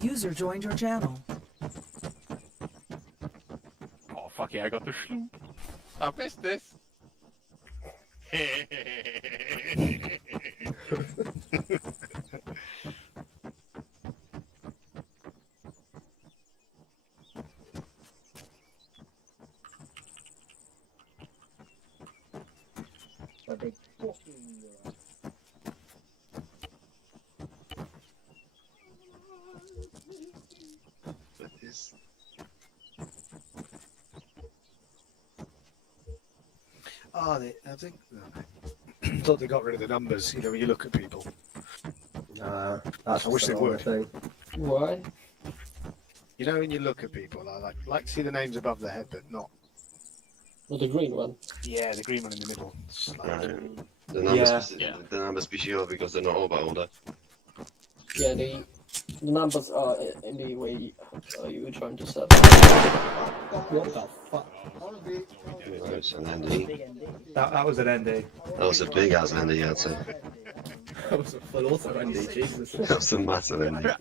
User joined your channel. Oh fuck yeah, I got the sloop. I missed this. A big fucking. That is. Oh, I think thought they got rid of the numbers. You know, when you look at people. That's I wish they would. Thing. Why? You know, when you look at people, I like to see the names above their head, but not. Well, the green one. Yeah, the green one in the middle. It's like- Right. The numbers, the numbers be sure because they're not all about older. Yeah, the numbers are in the way you were trying to set. What the fuck? It's an ND. That was an ND. That was a big ass ND, I'd say. That was a full auto ND, Jesus. That was a massive ND.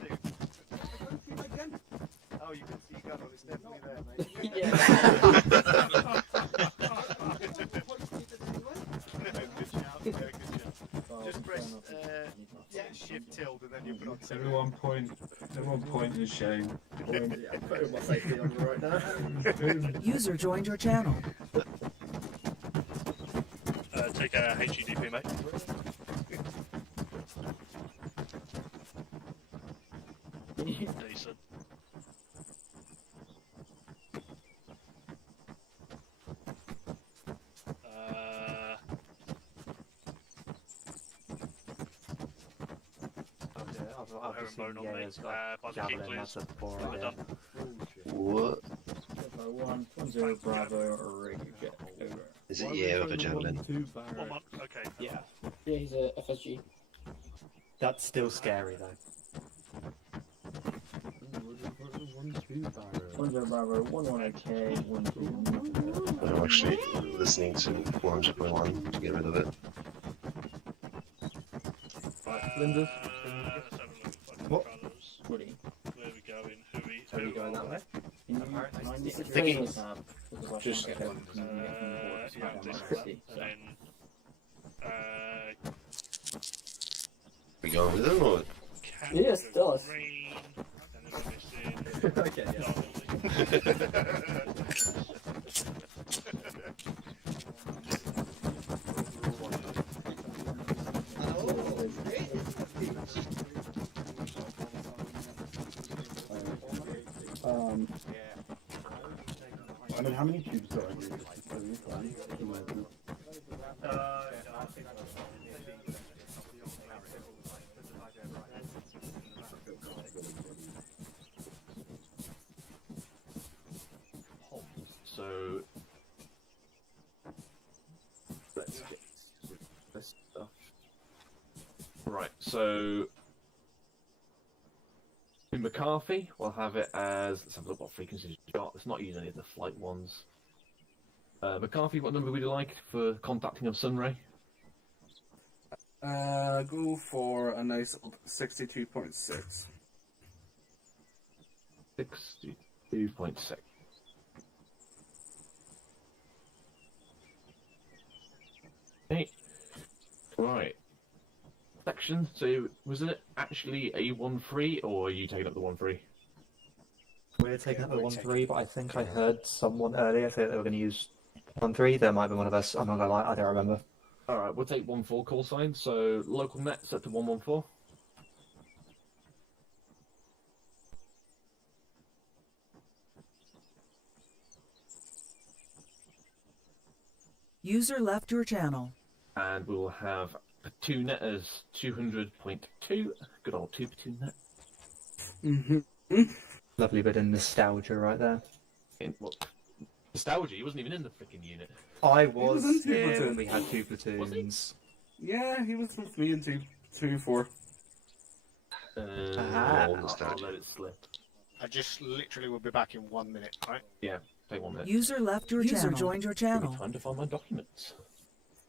Oh, you can see gun. It's definitely there, mate. Yeah. Good job. Just press shift tilde and then you put on. Everyone point in shame. I'm putting my safety on right now. User joined your channel. Take a HEDP, mate. Decent. I've seen Yaya's got javelin, javelin, that's a 4 Right, done. What? One zero Bravo or get over. Is it yeah with a javelin? 1 month, okay. Yeah, Yeah, he's a FSG. that's still scary though. 1 0 Bravo, 1 AK, 1 2. I'm actually listening to 100.1 to get rid of it. Linda? Let's have a look at fucking What? colours. Woody. Where are we going? Are we going that way? Thinking- Just Yeah, this one. And then, We going with them or? cat Yes, it does. green, and then we're missing Okay, yeah. I mean, how many tubes do I use? So let's get this stuff. Right, so in McCarthy, we'll have it as, let's have a look what frequencies we've got. Let's not use any of the flight ones. McCarthy, what number would you like for contacting of Sunray? Go for a nice old 62.6. 62.6. Okay. Right. Section, so was it actually a 1-3 or are you taking up the 1-3? We're taking up the 1-3, but I think I heard someone earlier say they were going to use 1-3. There might be one of us. I'm not gonna lie, I don't remember. Alright, we'll take 1-4 call sign, so local net set to 114. User left your channel. And we will have a 2 net as 200.2. Good old 2 net. Mm-hmm. Lovely bit of nostalgia right there. What? Nostalgia, he wasn't even in the freaking unit. I was was in two here when platoons. we had 2 platoons. Yeah, he was with me in 2-4. I'll let it slip. I just literally will be back in 1 minute, right? Yeah, take 1 minute. User left your channel. User joined your channel. Time to find my documents.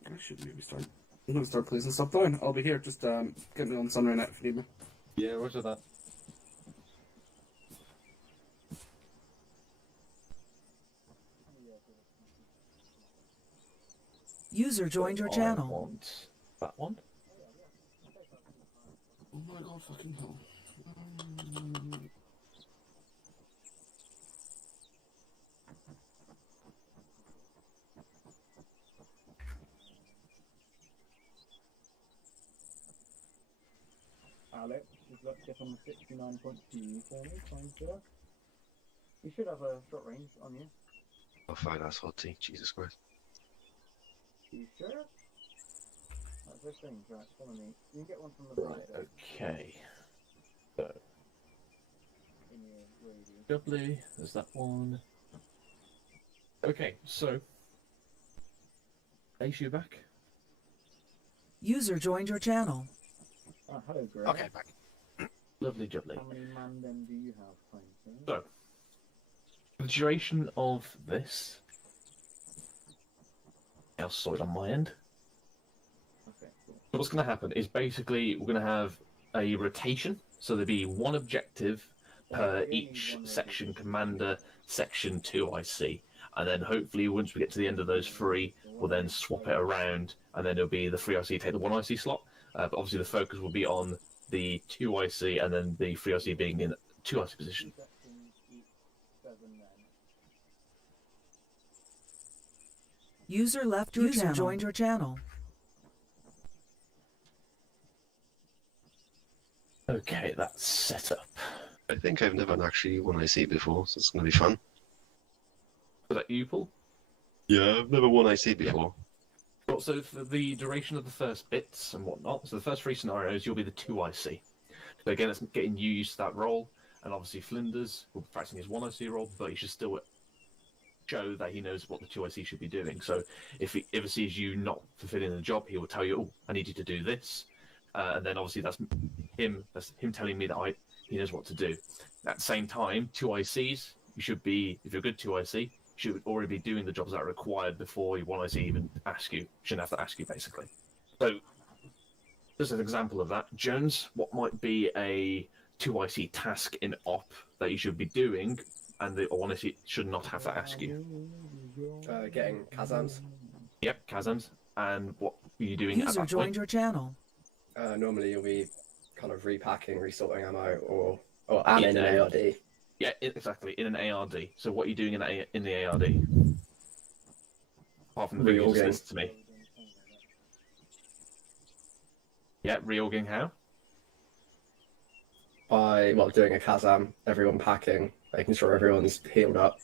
I should maybe start. I'm gonna start placing stuff down. I'll be here. Just get me on Sunray Net if you need me. Yeah, roger that. User joined your I channel. want that one. Oh my god, fucking hell. Alex, just let's get on the 69.2 for me, fine, sir. You should have a short range on you. Oh fuck, that's hot tea. Jesus Christ. You sure? That's this thing, right? Follow me. You can get one from the Right, side okay. So, in your radius. doubly, there's that one. Okay, so. Ace, you back? User joined your channel. Oh, hello, Greg. Okay, back. Lovely jubbly. How many man then do you have, fine, sir? So, the duration of this. I'll sort it on my end. Okay, cool. So what's going to happen is basically we're going to have a rotation. So there'll be one objective per each section commander, section 2 IC. And then hopefully once we get to the end of those 3, we'll then swap it around. And then it'll be the 3 IC take the 1 IC slot. But obviously the focus will be on the 2 IC and then the 3 IC being in 2 IC position. User left your channel. User joined your channel. Okay, that's set up. I think I've never actually won IC before, so it's gonna be fun. Was that you, Paul? Yeah, I've never won IC before. Well, so for the duration of the first bits and whatnot, so the first 3 scenarios, you'll be the 2 IC. So again, it's getting you used to that role, and obviously Flinders will be practicing his 1 IC role, but he should still show that he knows what the 2 IC should be doing. So if he ever sees you not fulfilling the job, he will tell you, "Oh, I need you to do this," and then obviously that's him telling me that he knows what to do. At the same time, 2 ICs, you should be, if you're a good 2 IC, you should already be doing the jobs that are required before your 1 IC even ask you. Shouldn't have to ask you, basically. So, just an example of that. Jones, what might be a 2 IC task in op that you should be doing, and the 1 IC should not have to ask you? Getting Kazams. Yep, Kazams. And what are you doing at User that joined point? your channel. Normally you'll be kind of repacking, resorting ammo, or ammo in an ARD. Yeah, exactly, in an ARD. So what are you doing in the ARD? Apart from the videos listed to me. Yeah, reorging how? By, well, doing a Kazam, everyone packing, making sure everyone's healed up.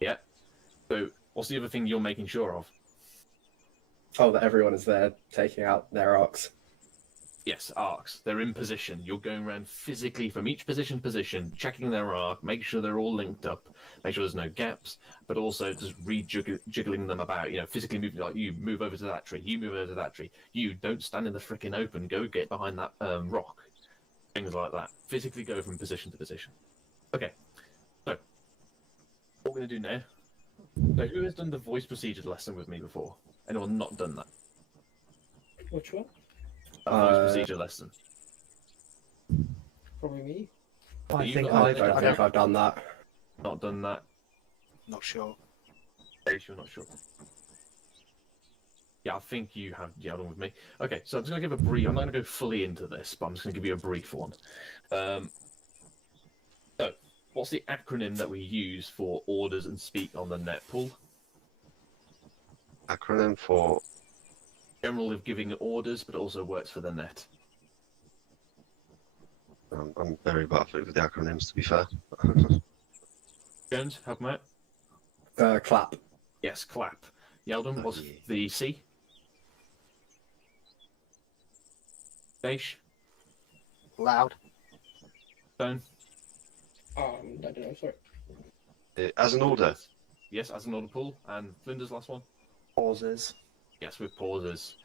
Yeah. So what's the other thing you're making sure of? Oh, that everyone is there taking out their arcs. Yes, arcs. They're in position. You're going around physically from each position, checking their arc, making sure they're all linked up, make sure there's no gaps, but also just jiggling them about, physically moving, like you move over to that tree, you move over to that tree, you don't stand in the frickin' open, go get behind that rock. Things like that. Physically go from position to position. Okay, so what we're going to do now, so who has done the voice procedure lesson with me before? Anyone not done that? Which one? Voice procedure lesson. Probably me. I You think got- I don't think I've done that. Not done that. Not sure. You're not sure. Yeah, I think you have done with me. Okay, so I'm just going to give a brief. I'm not going to go fully into this, but I'm just going to give you a brief one. So, what's the acronym that we use for orders and speak on the net pool? Acronym for General of giving orders, but also works for the net. I'm very baffled with the acronyms, to be fair. Jones, help me out. Clap. Yes, clap. Yeldon, what's yeah. the C? Daish? Loud. Stone? I don't know, sorry. As an order, Yes, as an order pool. And Flinders, last one? Pauses. Yes, with pauses.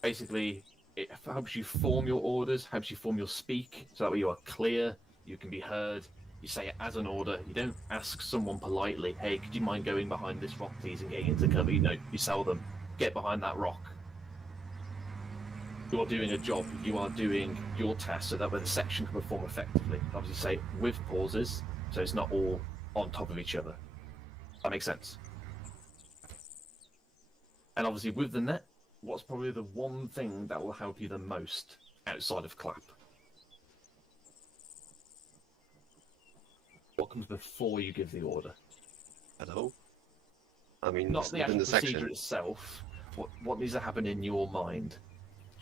Basically, it helps you form your orders, helps you form your speak, so that way you are clear, you can be heard. You say it as an order. You don't ask someone politely, "Hey, could you mind going behind this rock, please, and getting into cover?" You tell them, "Get behind that rock." You are doing a job. You are doing your task, so that way the section can perform effectively. Obviously, say it with pauses, so it's not all on top of each other. That makes sense. And obviously, with the net, what's probably the one thing that will help you the most outside of clap? What comes before you give the order? Hello? I mean, Not the within actual the procedure section. itself. What needs to happen in your mind?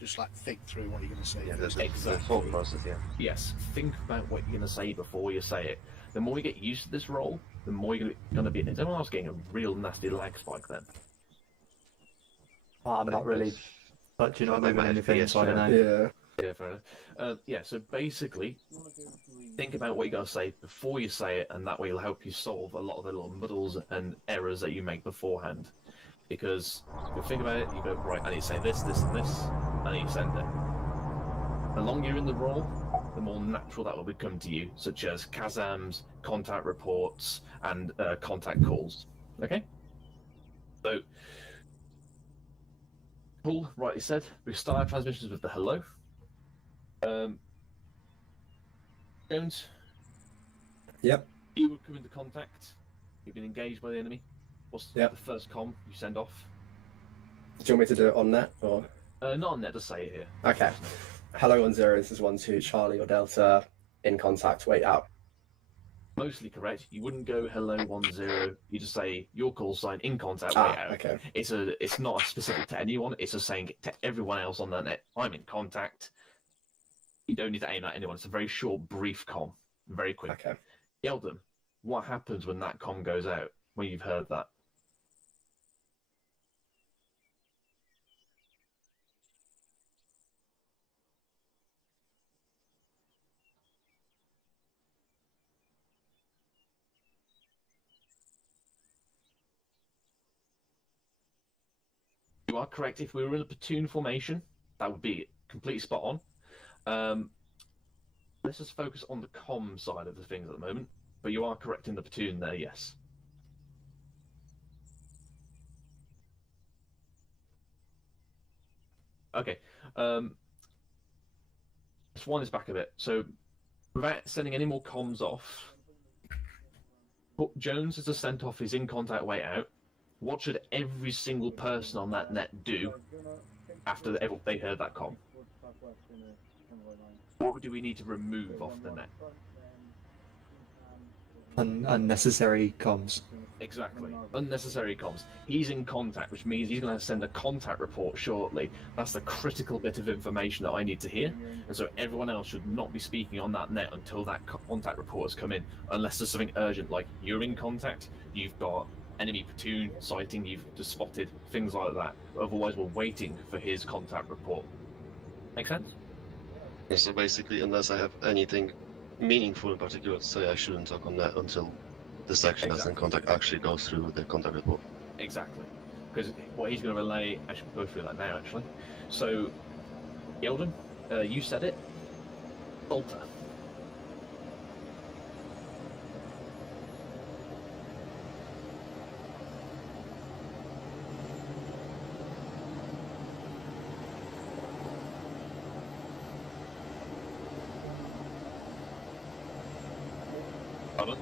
Just like think through what you're going to say. Yeah, first. the Exactly. thought process, yeah. Yes, think about what you're going to say before you say it. The more you get used to this role, the more you're going to be. Is anyone else getting a real nasty lag spike then? I'm not really touching or Felt like moving my anything, FPS so I don't know. Yeah. Yeah, fair enough. Yeah, so basically, think about what you're going to say before you say it, and that way it'll help you solve a lot of the little muddles and errors that you make beforehand. Because you think about it, you go, right, I need to say this, this, and this, I need to send it. The longer you're in the role, the more natural that will become to you, such as Kazams, contact reports, and contact calls. Okay? So, Paul rightly said, we start our transmissions with the hello. Jones? Yep. You would come into contact. You've been engaged by the enemy. What's Yep. the first comm you send off? Do you want me to do it on net or? Not on net, just say it here. Okay. Hello 10, this is 12 Charlie or Delta in contact. Wait out. Mostly correct. You wouldn't go hello 10. You just say your call sign in contact. Ah, wait out. okay. It's not specific to anyone. It's just saying to everyone else on the net, I'm in contact. You don't need to aim at anyone. It's a very short, brief comm, very quick. Okay. Yeldon, what happens when that comm goes out? When you've heard that? You are correct. If we were in a platoon formation, that would be completely spot on. Let's just focus on the comm side of the things at the moment. But you are correct in the platoon there, yes. Okay. Let's wind this back a bit. So, without sending any more comms off, Jones has just sent off his in contact way out. What should every single person on that net do after they heard that comm? What do we need to remove off the net? Unnecessary comms. Exactly. Unnecessary comms. He's in contact, which means he's going to send a contact report shortly. That's the critical bit of information that I need to hear. And so everyone else should not be speaking on that net until that contact report has come in. Unless there's something urgent, like you're in contact, you've got enemy platoon sighting, you've just spotted, things like that. Otherwise, we're waiting for his contact report. Make sense? Yeah, so basically, unless I have anything meaningful in particular to say, I shouldn't talk on that until the section that's in contact actually goes through the contact report. Exactly. Because what he's going to relay, I should go through that now actually. So, Yeldon, you said it. Alter. Pardon?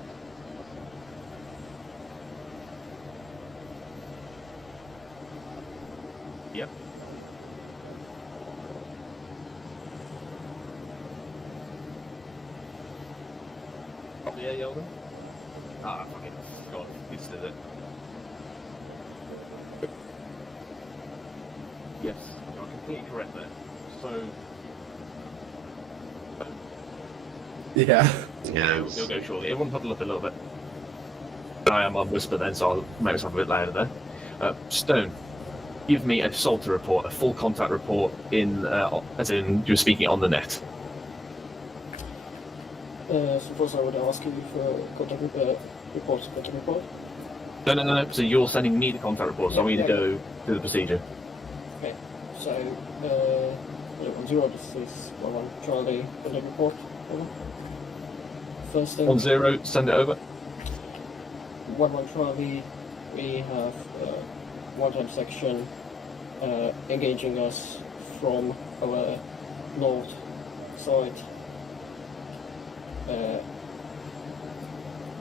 Yep. Oh, yeah, Yeldon? Ah, fucking God, he just did it. Yes, you're completely correct there. So, Yeah. Yeah. you'll go shortly. Everyone huddle up a little bit. I am on whisper then, so I'll make myself a bit louder there. Stone, give me a Salter report, a full contact report, as in you're speaking on the net. So first I would ask you for contact report. No. So you're sending me the contact report, so I need to go through the procedure. Okay, so 10, this is 11 Charlie contact report. Over. First thing. 10, send it over. 11 Charlie, we have one-time section engaging us from our north side.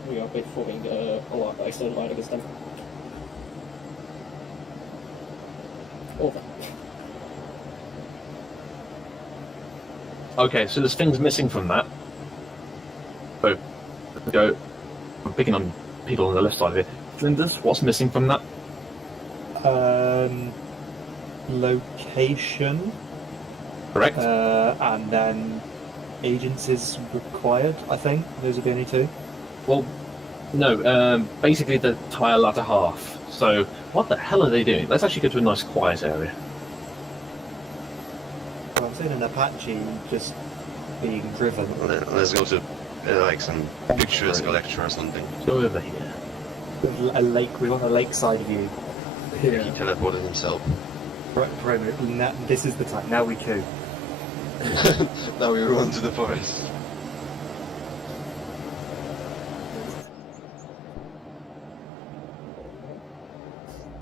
We are forming a extended line against them. Over. Okay, so there's things missing from that. So, go. I'm picking on people on the left side of it. Flinders, what's missing from that? Location. Correct. And then agents is required, I think. Those are the only two. Well, no, basically the entire latter half. So, what the hell are they doing? Let's actually go to a nice quiet area. Well, I'm seeing an Apache just being driven. Let's go to like some picturesque lecture or something. Go over here. A lake. We want a lakeside view. He teleported himself. Right, now, this is the time. Now we queue. Now we run to the forest.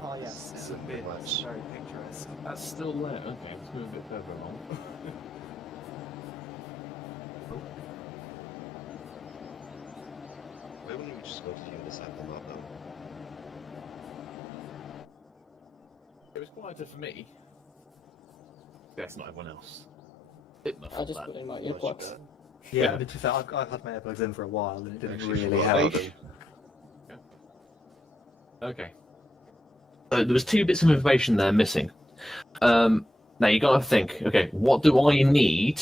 Oh yes, it's a bit very picturesque. That's still there. Okay, let's move a bit further along. Why wouldn't we just go to the other side of the map though? It was quieter for me. That's not everyone else. I just put in my earplugs. Yeah, but to say, I've had my earplugs in for a while and it didn't really help. Okay. So there was 2 bits of information there missing. Now you got to think, okay, what do I need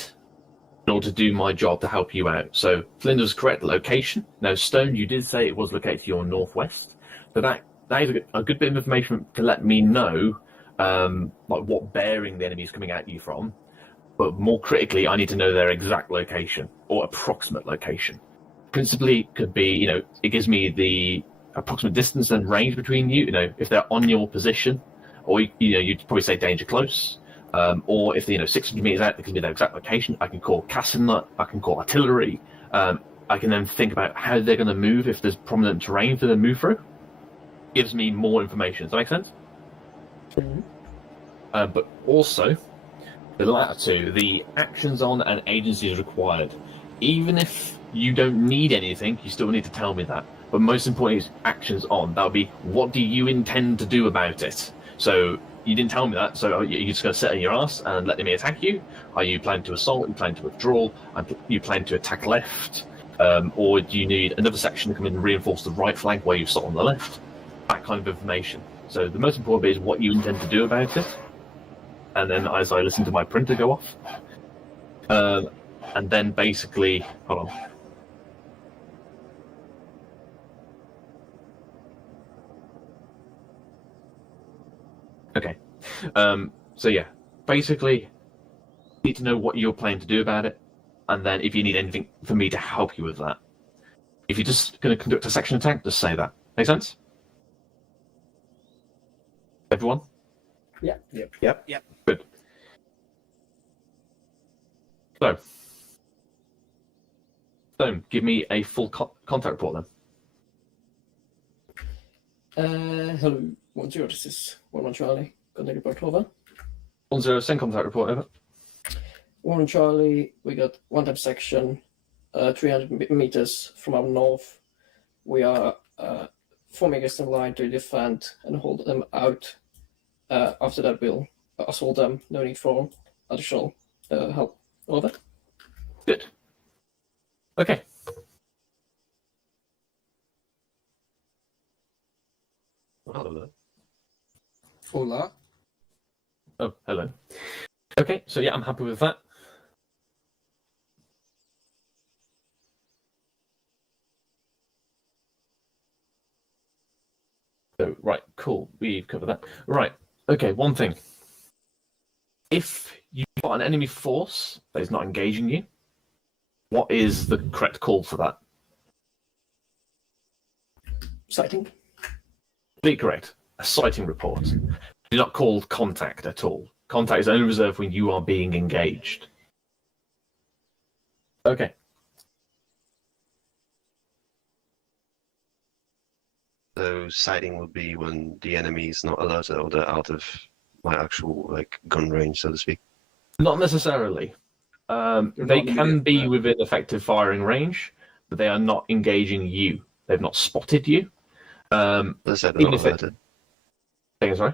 in order to do my job to help you out? So Flinders correct location. Now Stone, you did say it was located to your northwest. So that is a good bit of information to let me know, like what bearing the enemy is coming at you from. But more critically, I need to know their exact location or approximate location. Principally, could be, it gives me the approximate distance and range between you. If they're on your position, or you'd probably say danger close. Or if they're 600 meters out, it can be their exact location. I can call Casimir, I can call artillery. I can then think about how they're going to move if there's prominent terrain for them to move through. Gives me more information. Does that make sense? Mm-hmm. But also, the latter 2, the actions on and agencies required. Even if you don't need anything, you still need to tell me that. But most important is actions on. That would be, what do you intend to do about it? So you didn't tell me that, so you're just going to sit on your ass and let me attack you? Are you planning to assault? Are you planning to withdraw? Are you planning to attack left? Or do you need another section to come in and reinforce the right flank where you've sat on the left? That kind of information. So the most important bit is what you intend to do about it. And then as I listen to my printer go off, and then basically, hold on. Okay. So yeah, basically, you need to know what you're planning to do about it, and then if you need anything for me to help you with that. If you're just going to conduct a section attack, just say that. Make sense? Everyone? Yeah. Yep. Good. So, Stone, give me a full contact report then. Hello, 1-0, this is 1-1 Charlie. Gonna report over. 1-0, send contact report over. 1-1 Charlie, we got one-time section, 300 meters from our north. We are forming a line to defend and hold them out. After that, we'll assault them. No need for additional help. Over. Good. Okay. Hello there. Hola. Oh, hello. Okay, so yeah, I'm happy with that. So, right, cool. We've covered that. Right, okay, one thing. If you've got an enemy force that is not engaging you, what is the correct call for that? Sighting. Be correct. A sighting report. Do not call contact at all. Contact is only reserved when you are being engaged. Okay. So sighting would be when the enemy is not alerted or they're out of my actual gun range, so to speak. Not necessarily. They can be within effective firing range, but they are not engaging you. They've not spotted you. They said they're Even not if it- alerted. Sorry?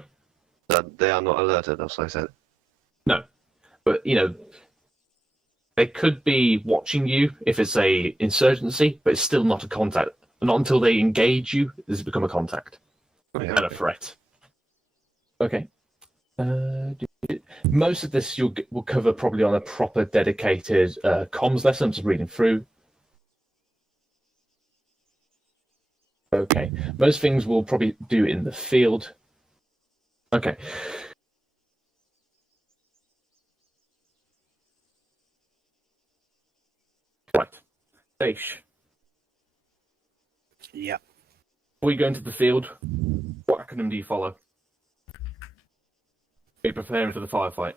That they are not alerted, as I said. No, but they could be watching you if it's a insurgency, but it's still not a contact. Not until they engage you does it become a contact and a threat. Okay. Most of this will cover probably on a proper dedicated comms lesson. I'm just reading through. Okay. Most things we'll probably do in the field. Okay. Right. Sage. Yeah. Before you go into the field, what acronym do you follow? Are you preparing for the firefight?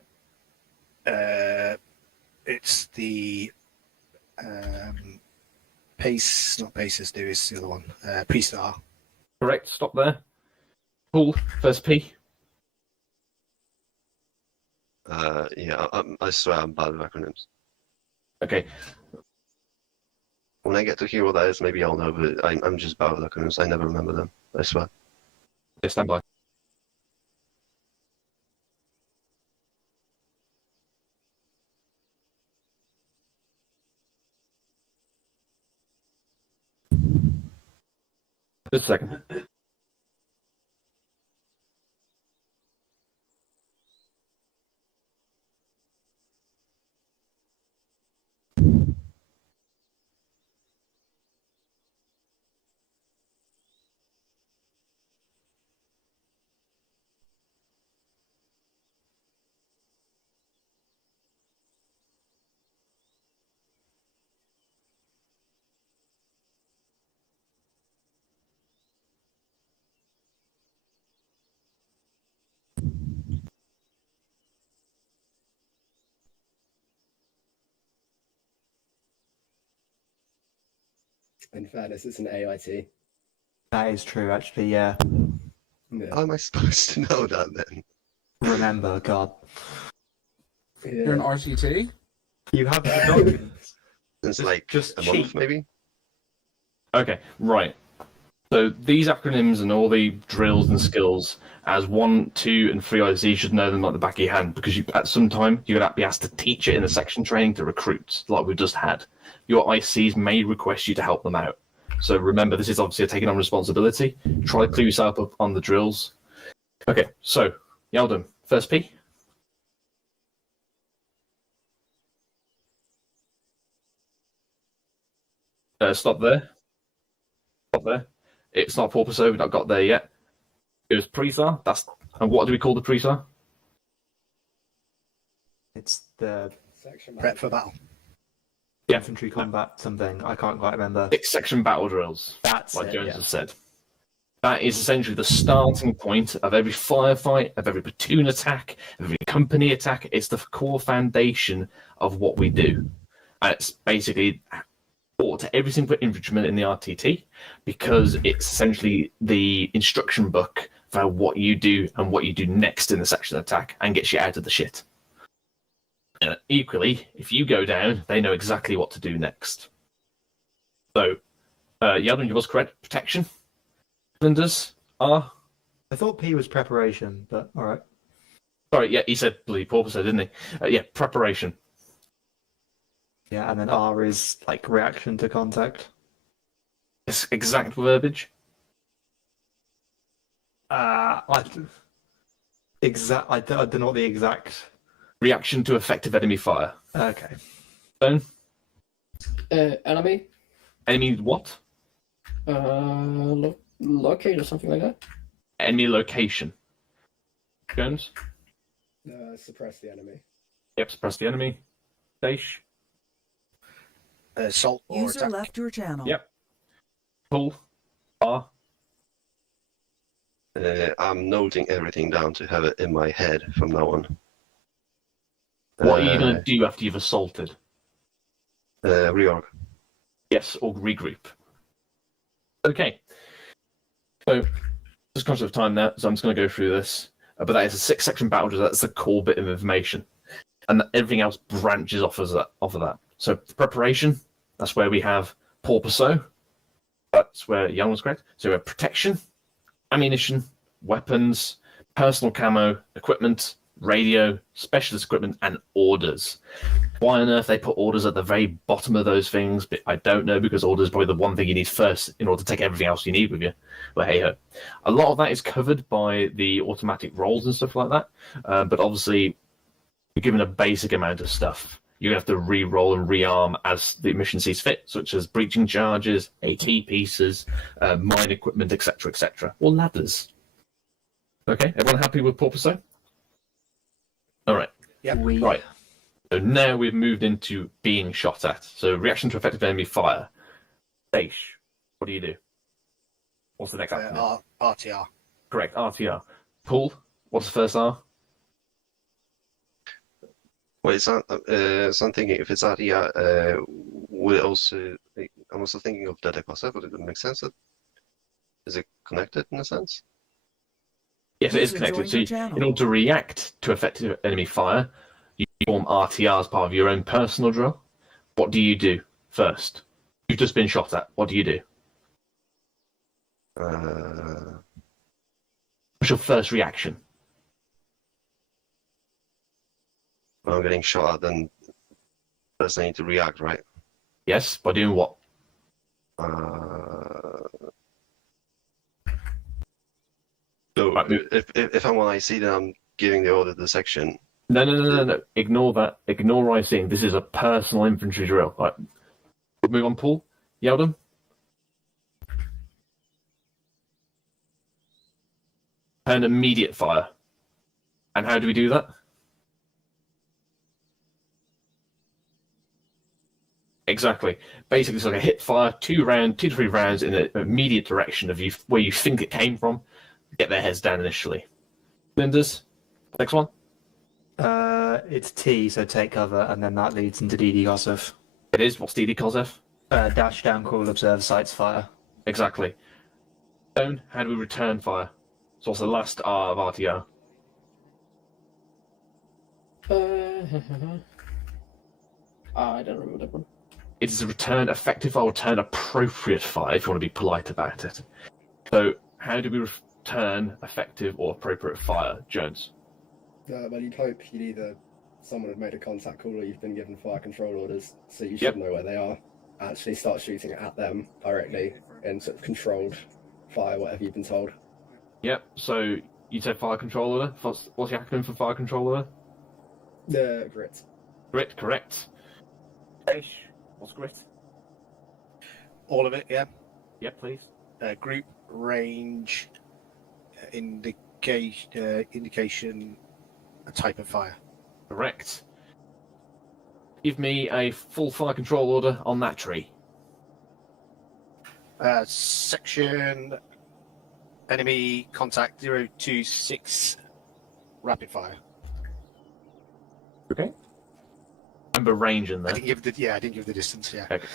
It's the pace, not paces. There is the other one. P-star. Correct. Stop there. Paul, first P. Yeah, I swear I'm bad with acronyms. Okay. When I get to hear what that is, maybe I'll know, but I'm just bad with acronyms. I never remember them. I swear. Yeah, stand by. Just a second. In fairness, it's an AIT. That is true, actually. Yeah. How am I supposed to know that then? Remember, God. You're an RCT? You have the documents. Since like just a cheap. month, maybe. Okay, right. So these acronyms and all the drills and skills, as 1, 2, and 3 IC, you should know them like the back of your hand because at some time you're going to be asked to teach it in the section training to recruits, like we've just had. Your ICs may request you to help them out. So remember, this is obviously taking on responsibility. Try to clue yourself up on the drills. Okay, so Yeldon, first P. Stop there. Stop there. It's not Porpoiso, we've not got there yet. It was Presar. And what do we call the Presar? It's the Prep for battle. infantry combat something. I can't quite remember. 6 section battle drills. That's like it, Jones yeah. has said. That is essentially the starting point of every firefight, of every platoon attack, of every company attack. It's the core foundation of what we do. And it's basically taught to every single infantryman in the RTT because it's essentially the instruction book for what you do and what you do next in the section attack and gets you out of the shit. Equally, if you go down, they know exactly what to do next. So, Yeldon, you was correct. Protection. Cylinders are. I thought P was preparation, but all right. Sorry, yeah, he said bloody Porpoiso, didn't he? Yeah, preparation. Yeah, and then R is like reaction to contact. It's exact verbiage. I don't know what the exact reaction to effective enemy fire. Okay. Stone. Enemy. Enemy what? Locate or something like that. Enemy location. Jones. Suppress the enemy. Yep, suppress the enemy. Daesh. Assault or User attack. left your channel. Yep. Pull. R. I'm noting everything down to have it in my head from now on. What are you going to do after you've assaulted? Reorg. Yes, or regroup. Okay. So, just conscious of time now, so I'm just going to go through this. But that is a 6-section battle drill. That's the core bit of information. And everything else branches off of that. So, preparation, that's where we have Porpoiso. That's where Young was correct. So, we have protection, ammunition, weapons, personal camo, equipment, radio, specialist equipment, and orders. Why on earth they put orders at the very bottom of those things, but I don't know, because orders is probably the one thing you need first in order to take everything else you need with you. But hey ho. A lot of that is covered by the automatic rolls and stuff like that, but obviously you're given a basic amount of stuff. You have to re-roll and rearm as the mission sees fit, such as breaching charges, AT pieces, mine equipment, etc., etc., or ladders. Okay, everyone happy with Porpoising? All right. Yep. Right. So now we've moved into being shot at. So reaction to effective enemy fire. Daesh, what do you do? What's the next acronym? RTR. Correct, RTR. Paul, what's the first R? Well, it's not, so I'm thinking if it's RTR, would it also, I'm also thinking of data cluster, would it make sense that, is it connected in a sense? Yes, it is connected. So in order to react to effective enemy fire, you form RTR as part of your own personal drill. What do you do first? You've just been shot at. What do you do? What's your first reaction? When I'm getting shot at, then first I need to react, right? Yes, by doing what? So if I'm on IC, then I'm giving the order to the section. No. Ignore that. Ignore what I'm saying. This is a personal infantry drill. Right. Move on, Paul. Yeldon. Turn immediate fire. And how do we do that? Exactly. Basically, it's like a hit fire, 2 to 3 rounds in an immediate direction of you where you think it came from. Get their heads down initially. Flinders, next one. It's T, so take cover, and then that leads into DD Kosev. It is. What's DD Kosev? Dash down, call, observe, sights, fire. Exactly. Stone, how do we return fire? So what's the last R of RTR? I don't remember that one. It is a return effective or return appropriate fire, if you want to be polite about it. So how do we return effective or appropriate fire, Jones? Well, you'd hope someone had made a contact call or you've been given fire control orders, so you should know where they are. Actually start shooting at them directly in sort of controlled fire, whatever you've been told. Yep, so you said fire control order. What's the acronym for fire control order? The grit. Grit, correct. What's grit? All of it, yeah. Yep, please. Group, range, indication, a type of fire. Correct. Give me a full fire control order on that tree. Section, enemy contact 026, rapid fire. Okay. Remember range in there. I didn't give the distance, yeah. Okay.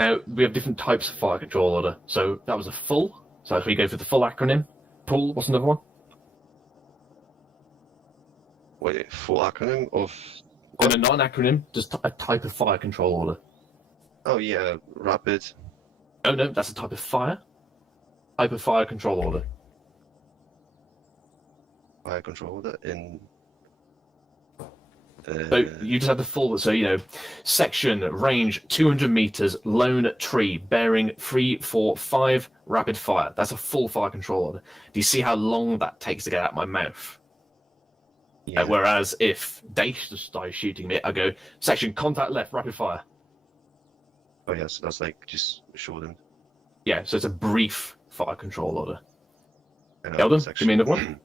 Now, we have different types of fire control order. So that was a full. So if we go for the full acronym. Paul, what's another one? Wait, full acronym of... Oh, no, not an acronym, just a type of fire control order. Oh yeah, rapid. Oh no, that's a type of fire. Type of fire control order. Fire control order in... So you just had the full, so, section, range 200 meters, lone tree, bearing 345, rapid fire. That's a full fire control order. Do you see how long that takes to get out of my mouth? Yeah. Whereas if Daesh just started shooting me, I go, section, contact left, rapid fire. Oh yeah, so that's like just shortened. Yeah, so it's a brief fire control order. And Eldon, give me another one.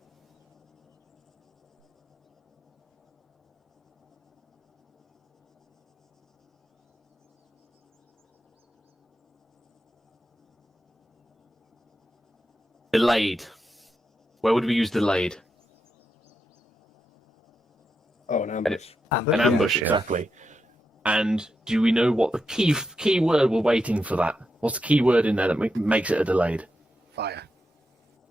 Delayed. Where would we use delayed? Oh, an ambush. An ambush, exactly. And do we know what the key word we're waiting for that? What's the key word in there that makes it a delayed? Fire.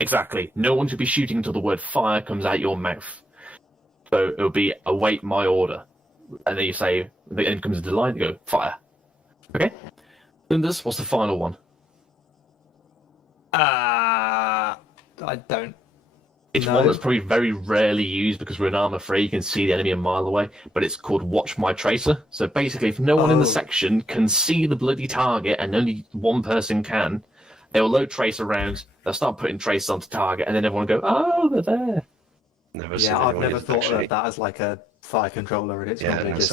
Exactly. No one should be shooting until the word fire comes out your mouth. So it'll be await my order. And then you say, then comes a delay, you go, fire. Okay? Linders, what's the final one? I don't It's one that's probably very rarely used because we're in Arma3, you can see the enemy a mile away, but it's called Watch My Tracer. So basically, if no one in the section can see the bloody target and only one person can, they will load tracer rounds, they'll start putting tracers onto target, and then everyone will go, oh, they're there. I've never thought of that as like a fire controller, and it's probably just,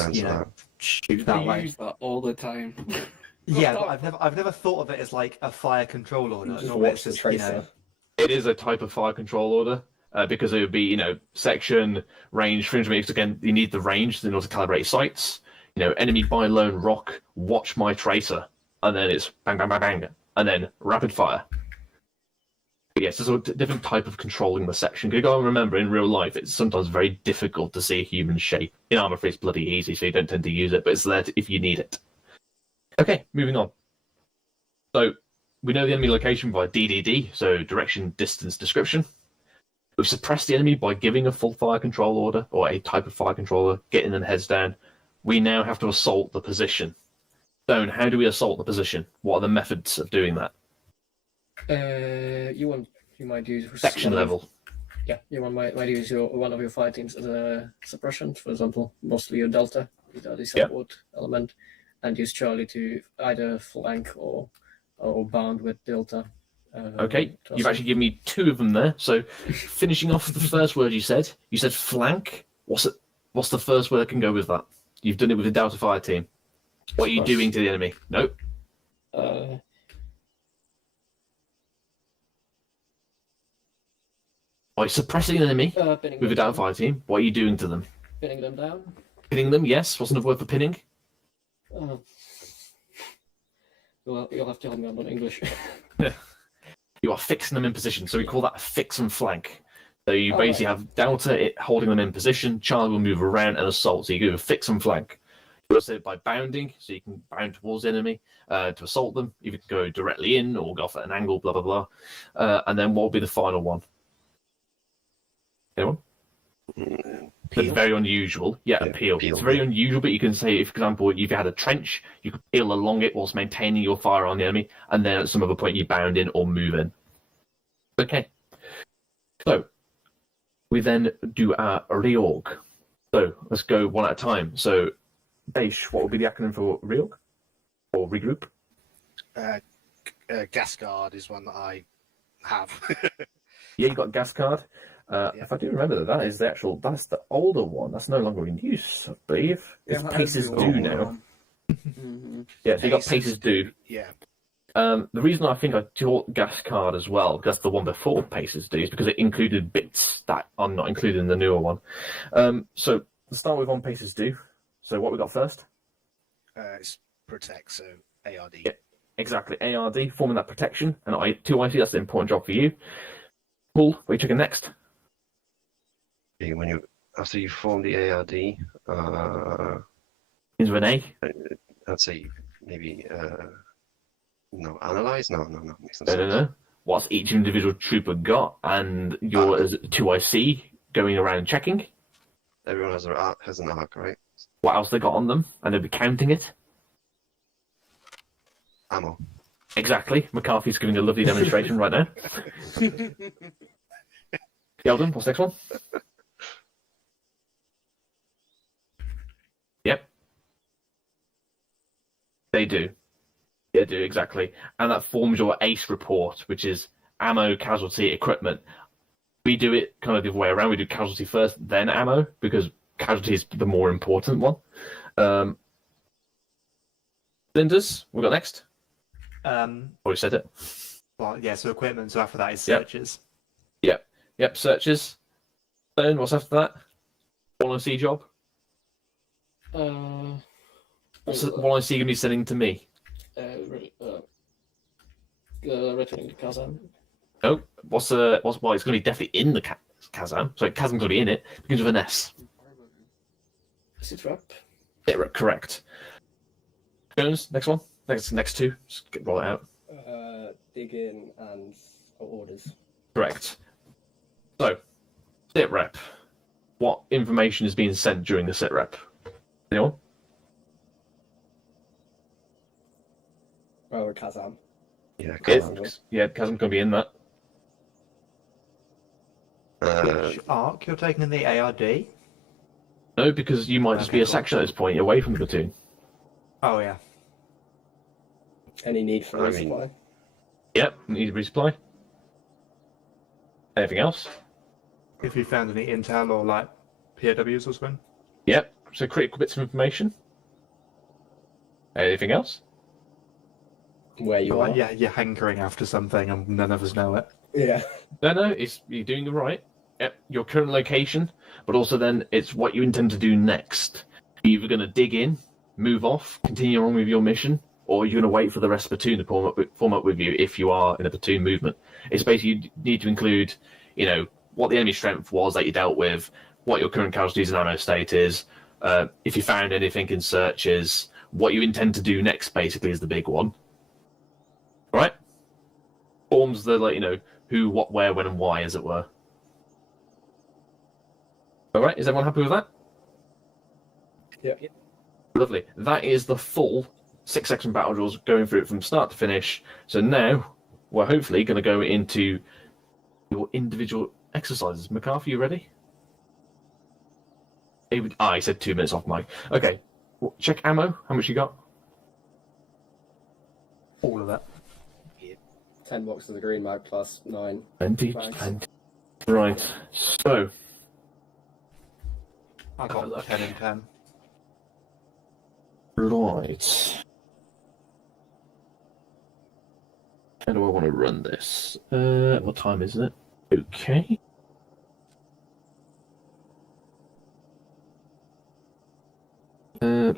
shoot that way. Use that all the time. Yeah, but I've never thought of it as like a fire control order. Normally it's just, It is a type of fire control order. Because it would be, section, range, 300 meters. Again, you need the range in order to calibrate sights. Enemy by lone rock, watch my tracer. And then it's bang, bang, bang, bang. And then rapid fire. But yes, there's a different type of controlling the section. You got to remember, in real life, it's sometimes very difficult to see a human shape. In Arma3, it's bloody easy, so you don't tend to use it, but it's there if you need it. Okay, moving on. So, we know the enemy location by DDD, so direction, distance, description. We've suppressed the enemy by giving a full fire control order, or a type of fire controller, getting them heads down. We now have to assault the position. Stone, how do we assault the position? What are the methods of doing that? You might use section level. Yeah, you might use one of your fire teams as a suppression, for example, mostly your Delta, the support element, and use Charlie to either flank or bound with Delta. Okay, you've actually given me two of them there. So, finishing off the first word you said flank. What's the first word that can go with that? You've done it with the Delta Fire team. What are you doing to the enemy? Nope. By suppressing an enemy with a Delta Fire team, what are you doing to them? Pinning them down. Pinning them, yes. What's another word for pinning? You'll have to help me out on English. You are fixing them in position, so we call that a fix and flank. So you basically have Delta holding them in position, Charlie will move around and assault, so you do a fix and flank. You also do it by bounding, so you can bound towards the enemy to assault them. You can go directly in or go off at an angle, blah, blah, blah. And then what will be the final one? Anyone? It's very unusual. Yeah, peel. It's very unusual, but you can say, if, for example, if you had a trench, you could peel along it whilst maintaining your fire on the enemy, and then at some other point you bound in or move in. Okay. So, we then do our reorg. So, let's go one at a time. So, Daish, what would be the acronym for reorg? Or regroup? Gas guard is one that I have. Yeah, you got gas card. If I do remember that's the older one. That's no longer in use, I believe. It's Paces Do now. Yeah, so you got Paces Do. Yeah. The reason I think I taught gas card as well, because that's the one before Paces Do, is because it included bits that are not included in the newer one. So let's start with on Paces Do. So what we got first? It's protect, so ARD. Yeah, exactly. ARD, forming that protection, and 2IC, that's the important job for you. Paul, what are you taking next? After you form the ARD, is Renee? I'd say maybe analyze. No. No. What's each individual trooper got, and you're as 2IC going around checking. Everyone has an arc, right? What else they got on them, and they'll be counting it. Ammo. Exactly. McCarthy's giving a lovely demonstration right now. Yeldon, what's the next one? Yep. They do. They do, exactly. And that forms your ACE report, which is ammo, casualty, equipment. We do it kind of the other way around. We do casualty first, then ammo, because casualty is the more important one. Cylinders, what we got next? We said it. Well, yeah, so equipment, so after that is searches. Yep, searches. Then what's after that? 1IC job? What's 1IC going to be sending to me? Returning to Kazan. Oh, well, it's going to be definitely in the Kazan. So Kazan's going to be in it. Begins with an S. Sitrap. Yeah, correct. Jones, next one. Next two. Just roll it out. Dig in and orders. Correct. So, sit rep. What information is being sent during the sit rep? Anyone? Oh, Kazam. Yeah, Kazam's going to be in that. Which arc you're taking in the ARD? No, because you might just be a cool. section at this point away from the platoon. Oh yeah. Any need for I resupply? Yep, need a resupply. Anything else? If you found any intel or like POWs or something. Yep, so critical bits of information. Anything else? Where you You're are? like, yeah, you're hankering after something and none of us know it. Yeah. No, you're doing the right. Yep, your current location, but also then it's what you intend to do next. You're either going to dig in, move off, continue on with your mission, or you're going to wait for the rest of the platoon to form up with you if you are in a platoon movement. It's basically you need to include, what the enemy strength was that you dealt with, what your current casualties and ammo state is, if you found anything in searches, what you intend to do next basically is the big one. All right? Forms the, who, what, where, when, and why, as it were. All right, is everyone happy with that? Yeah. Lovely. That is the full 6-section battle drills, going through it from start to finish. So now we're hopefully going to go into your individual exercises. McCarthy, you ready? He said 2 minutes off mic. Okay. Check ammo. How much you got? All of it. 10 boxes of green mag plus 9. 20. bags. 20. Right. So. I got 10 and 10. Right. How do I want to run this? What time is it? Okay. Yeah.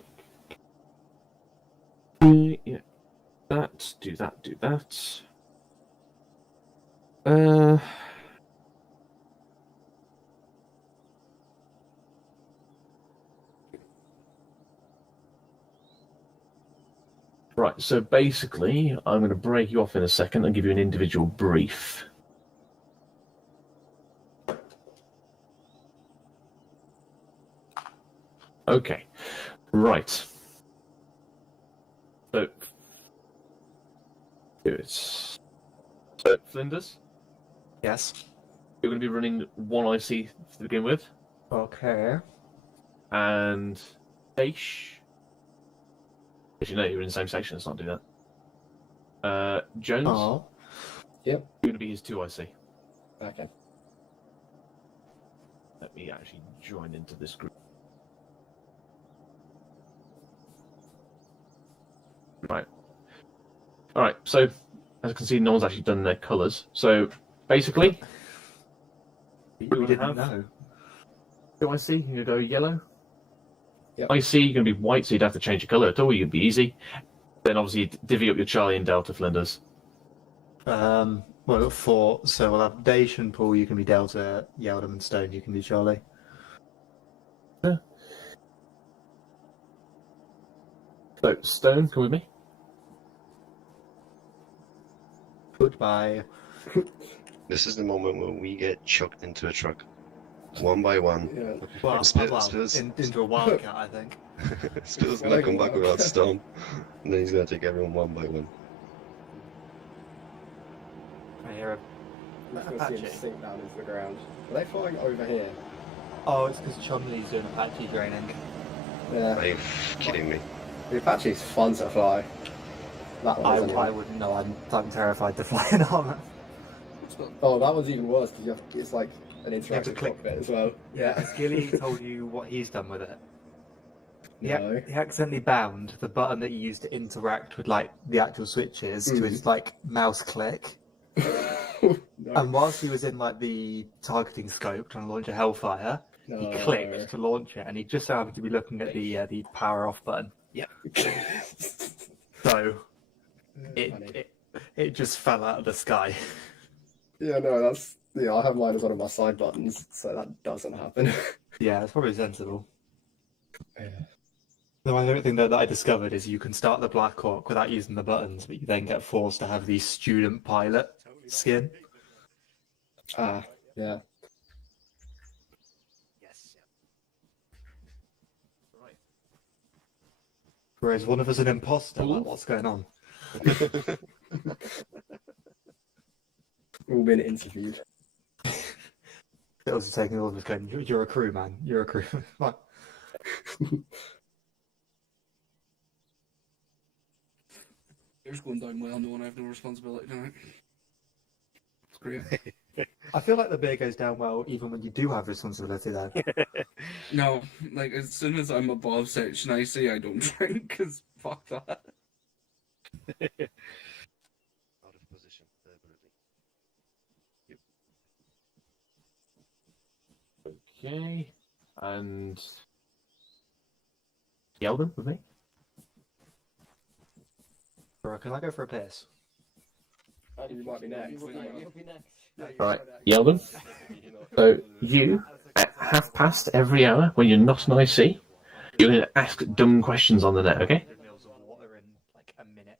Do that. Right, so basically, I'm going to break you off in a second and give you an individual brief. Okay, right. So, Flinders, Yes. you're going to be running one IC to begin with, Okay. and Aish. If you know you're in the same section, let's not do that. Jones, Oh. Yep. you're going to be his 2 IC. Okay. Let me actually join into this group. Right. Alright, so as you can see, no one's actually done their colours. So basically, We gonna didn't have- know. 2 IC, you're going to go yellow. Yep. IC, you're going to be white, so you'd have to change your colour at all. You'd be easy. Then obviously divvy up your Charlie and Delta Flinders. Well, we've got 4, so we'll have Dacian, Paul, you can be Delta, Yeldham and Stone, you can be Charlie. So Stone, come with me. Goodbye. This is the moment when we get chucked into a truck, one by one. Yeah. Well, Spills- into a wildcat, I think. Spill's gonna come back without Stone, and then he's gonna take everyone one by one. I hear a I'm just gonna see him Apache. sink down into the ground. Are they flying over here? Oh, it's because Chumley's doing Apache training. Yeah. Are you kidding me? The Apache's fun to fly. That one is anyway. I wouldn't know. I'm terrified to fly an armor. Oh, that one's even worse because it's like an have to interactive click. cockpit as well. Yeah, has Gilly told you what he's done with it? No. He accidentally bound the button that he used to interact with like the actual switches to his like mouse click. No. And whilst he was in like the targeting scope trying to launch a Hellfire, he No. clicked to launch it, and he just so happened to be looking at the power off button. Yep. So Funny. it just fell out of the sky. Yeah, no, that's I have mine as one of my side buttons, so that doesn't happen. Yeah, it's probably sensible. Yeah. The only thing that I discovered is you can start the Black Hawk without using the buttons, but you then get forced to have the student pilot skin. Ah, yeah. Yes. Right. Whereas one of us an imposter. Like, what's going on? All been interviewed. Skittles are taking orders, going, you're a crew, man. You're a crew. Like, It's going down well, knowing I have no responsibility tonight. It's great. I feel like the beer goes down well even when you do have responsibility then. No, like as soon as I'm above section IC, I don't drink because fuck that. Out of position, deliberately. Okay, and Yeldon with me. Bro, can I go for a piss? You might be next. Right, Yeldon. So you, at past every hour, when you're not an IC, you're going to ask dumb questions on the net, okay? Mils of water in like a minute.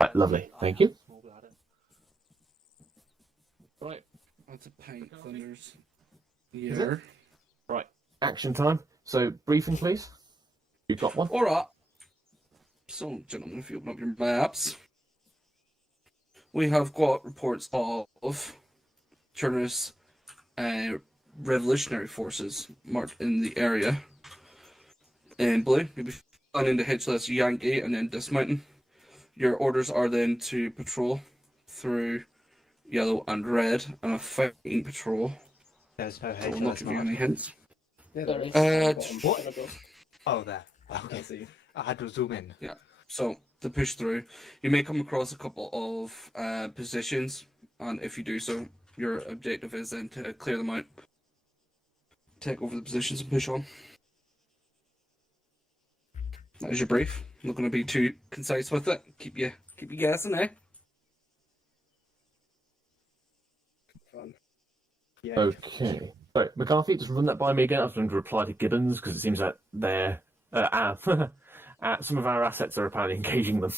Right, lovely, thank you. Right, That's a pint, Thunders. Is Yeah. it? right, action time. So, briefing, please. You've got one. Alright. So, gentlemen, if you open up your maps, we have got reports of Turner's revolutionary forces marked in the area. In blue, you'll be flying into HLS Yankee and then dismounting. Your orders are then to patrol through yellow and red and a fighting patrol. There's no I will not HLS give you mark. any hints. Yeah, there is. What? Oh, there. Okay. See. I had to zoom in. So to push through, you may come across a couple of positions, and if you do so, your objective is then to clear them out, take over the positions, and push on. That is your brief. I'm not going to be too concise with it. Keep you guessing, eh? Fun. Yeah. Okay. Right, McCarthy, just run that by me again. I've done to reply to Gibbons because it seems that they're some of our assets are apparently engaging them.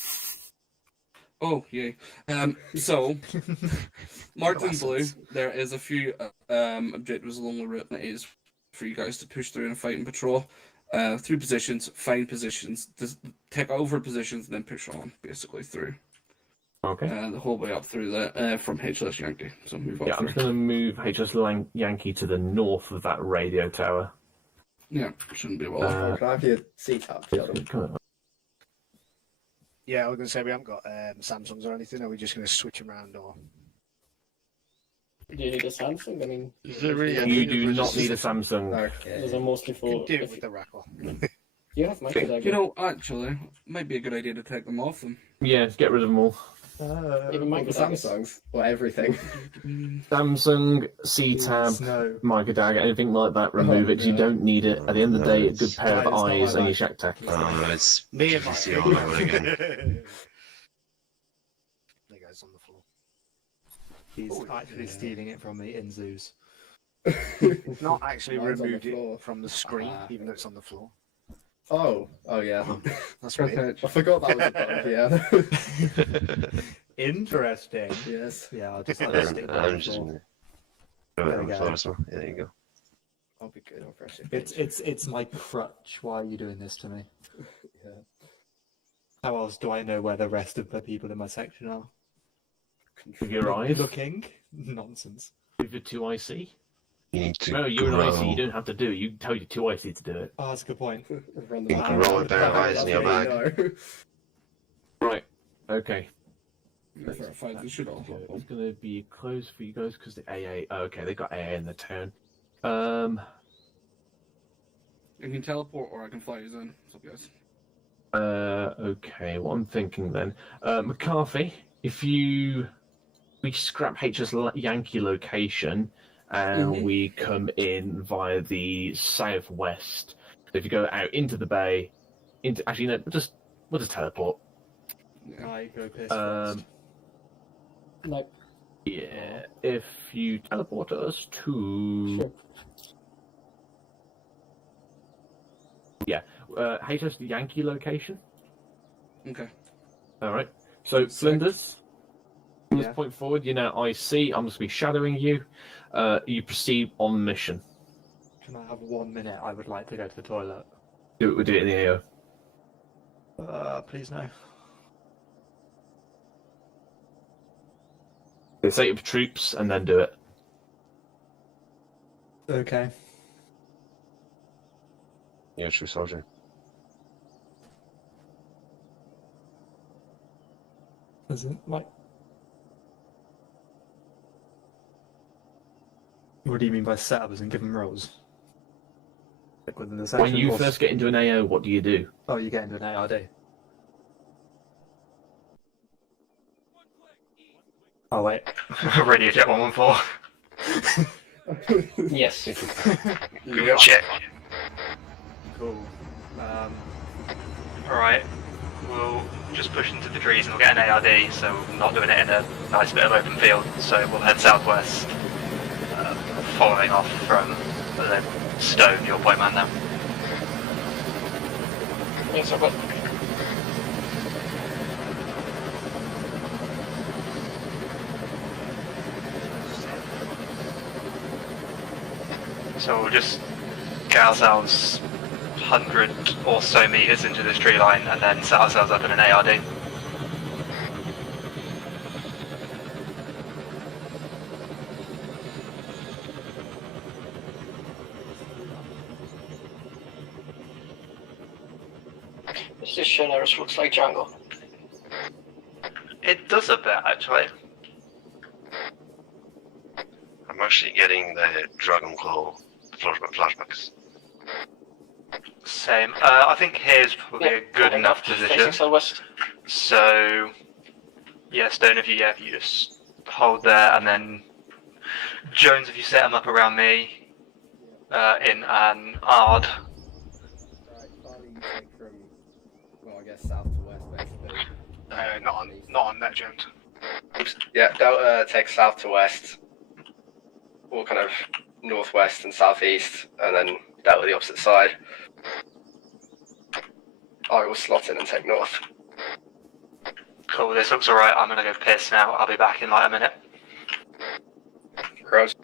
Oh, yay. So, marked in blue, there is a few objectives along the route that is for you guys to push through and fight and patrol. Through positions, find positions, take over positions, and then push on, basically, through. Okay. The whole way up through the from HLS Yankee. So move up Yeah, I'm through. just going to move HSL Yankee to the north of that radio tower. Yeah, shouldn't be a while. Can I have your seat up, Sheldon? Come on. Yeah, I was going to say we haven't got Samsungs or anything. Are we just going to switch them around or? Do you need a Samsung? I mean, Is there really You do not need a Samsung. Okay. those are mostly You for. can do it If with the Rackle. you have my dagger. You know, actually, might be a good idea to take them off them. Yeah, get rid of them all. Even All the Samsungs or everything. Samsung, C-Tab, No. Microdagger, anything like that, remove it because you don't need it. At the end of the day, a good pair of Right, it's not eyes my and your life. shack tack. It's Me and GVC my all over again. There goes on the floor. He's actually stealing it from me in zoos. Not actually Mine's on the removed floor. it from the screen, Ah. even though it's on the floor. Oh yeah. That's weird. I forgot that was a bug, yeah. Interesting. Yes. Yeah, I'll just let it stick down I'm the just floor. throw it There on we the go. floor as well. Yeah, there you go. I'll be good, I'll press it. It's my crutch. Why are you doing this to me? Yeah. How else do I know where the rest of the people in my section are? With your eyes, Looking? Nonsense. with your 2IC. You need to No, you're grow. an IC, you don't have to do it. You can tell your 2IC to do it. Oh, that's a good point. Run You can roll a pair of eyes in your bag. Right, okay. For a fight, they should all hop It's on. going to be close for you guys because the AA. Oh, okay, they got AA in the town. You can teleport or I can fly you in. What's up, guys? Okay, what I'm thinking then. McCarthy, if we scrap HS Yankee location and we come in via the southwest. So if you go out into the bay, actually no, we'll just teleport. I go piss Um, first. Like, Yeah, if you teleport us to sure. HS Yankee location. Okay. All right. So Flinders, from this Yeah. point forward, you're now IC. I'm just going to be shadowing you. You proceed on mission. Can I have 1 minute? I would like to go to the toilet. We'll do it in the AO. Please no. Set up troops and then do it. Okay. You're a true soldier. As in, like. What do you mean by set up? As in given roles? Like within the section? When you or first get into an AO, what do you do? Oh, you get into an ARD. Oh wait. Radio Jet 114. Yes. Good check. Cool. Alright, we'll just push into the trees and we'll get an ARD, so we're not doing it in a nice bit of open field, so we'll head southwest, following off from the stone, your point man now. Yes, I've got. So we'll just get ourselves 100 or so meters into this tree line and then set ourselves up in an ARD. This generous looks like jungle. It does a bit actually. I'm actually getting the Dragon Claw flashbacks. Same. I think here's probably a good enough position. Facing southwest. So, yeah, Stone, if you just hold there, and then Jones, if you set him up around me in an ARD. Right, Farley, you take from, well, I guess south to west, basically. Not on that, Jones. Yeah, Delta takes south to west, or kind of northwest and southeast, and then Delta the opposite side. I will slot in and take north. Cool, this looks alright. I'm gonna go piss now. I'll be back in like a minute. Crows.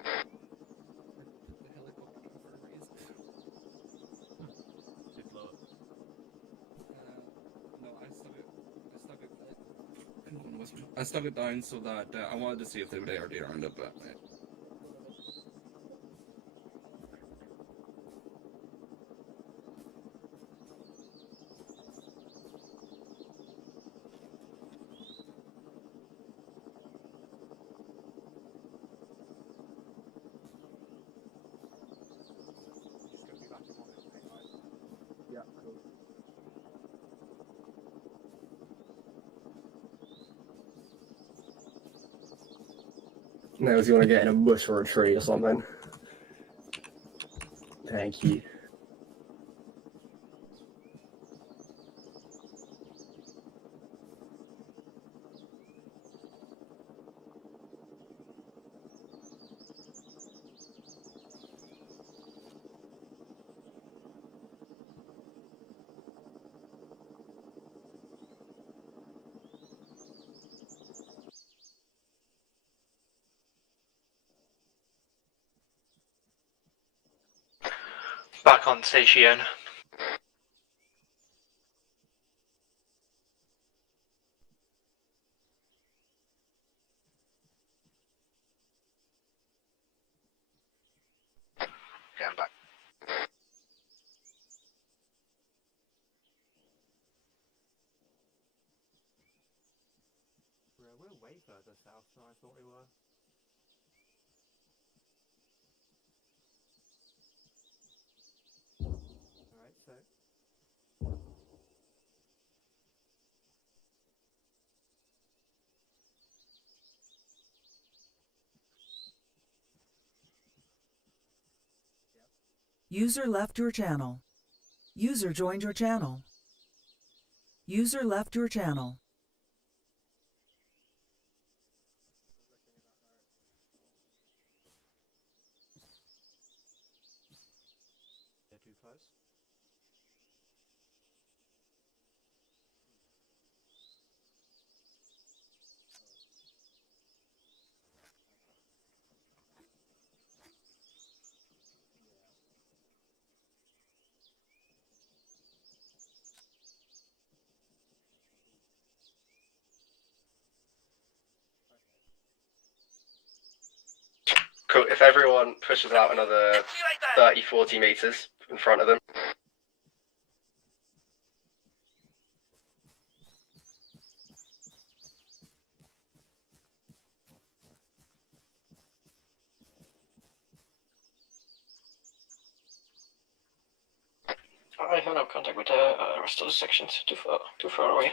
I stuck it down so that I wanted to see if they would ARD around it, but. Yeah, cool. Nails, you want to get in a bush or a tree or something? Thank you. Back on station. Yeah, I'm back. We're way further south than I thought we were. Alright, so. User left your channel. User joined your channel. User left your channel. They're too close. Cool. If everyone pushes out another 30, 40 meters in front of them. I have no contact with the rest of the sections. Too far away.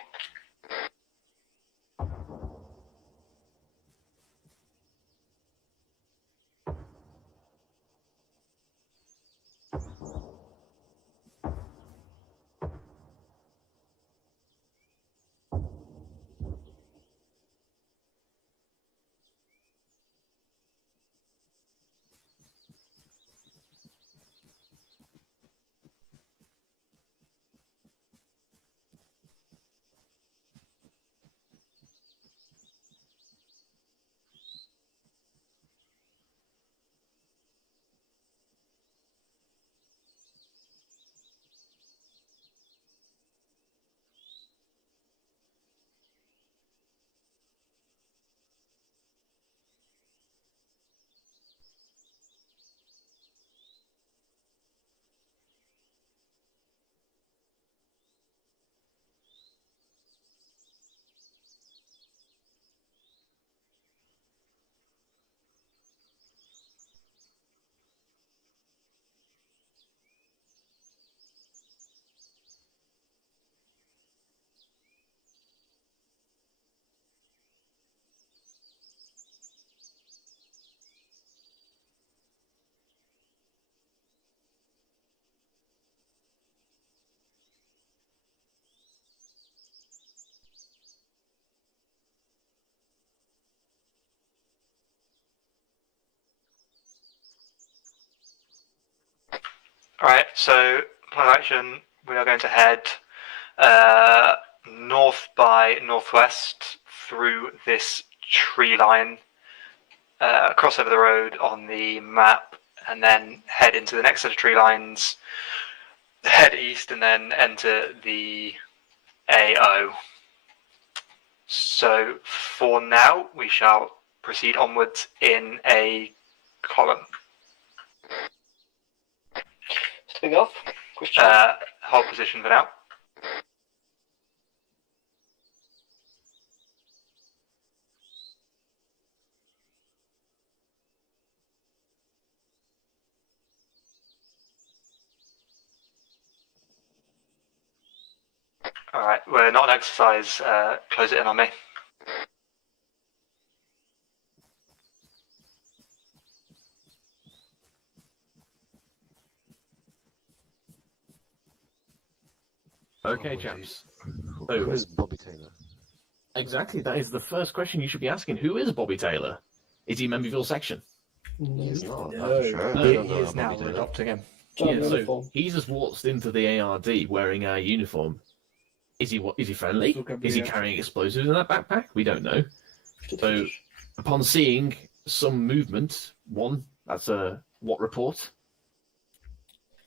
Alright, so plan of action, we are going to head north by northwest through this tree line, cross over the road on the map, and then head into the next set of tree lines, head east, and then enter the AO. So for now, we shall proceed onwards in a column. Stepping off. Hold position for now. Alright, we're not an exercise. Close it in on me. Okay, chaps. Who is Bobby Taylor? Exactly, that is the first question you should be asking. Who is Bobby Taylor? Is he member of your section? He's not. No, Sure. he is now. We're adopting him. Yeah, so he just waltzed into the ARD wearing a uniform. Is he friendly? Is he carrying explosives in that backpack? We don't know. So, upon seeing some movement, that's a what report?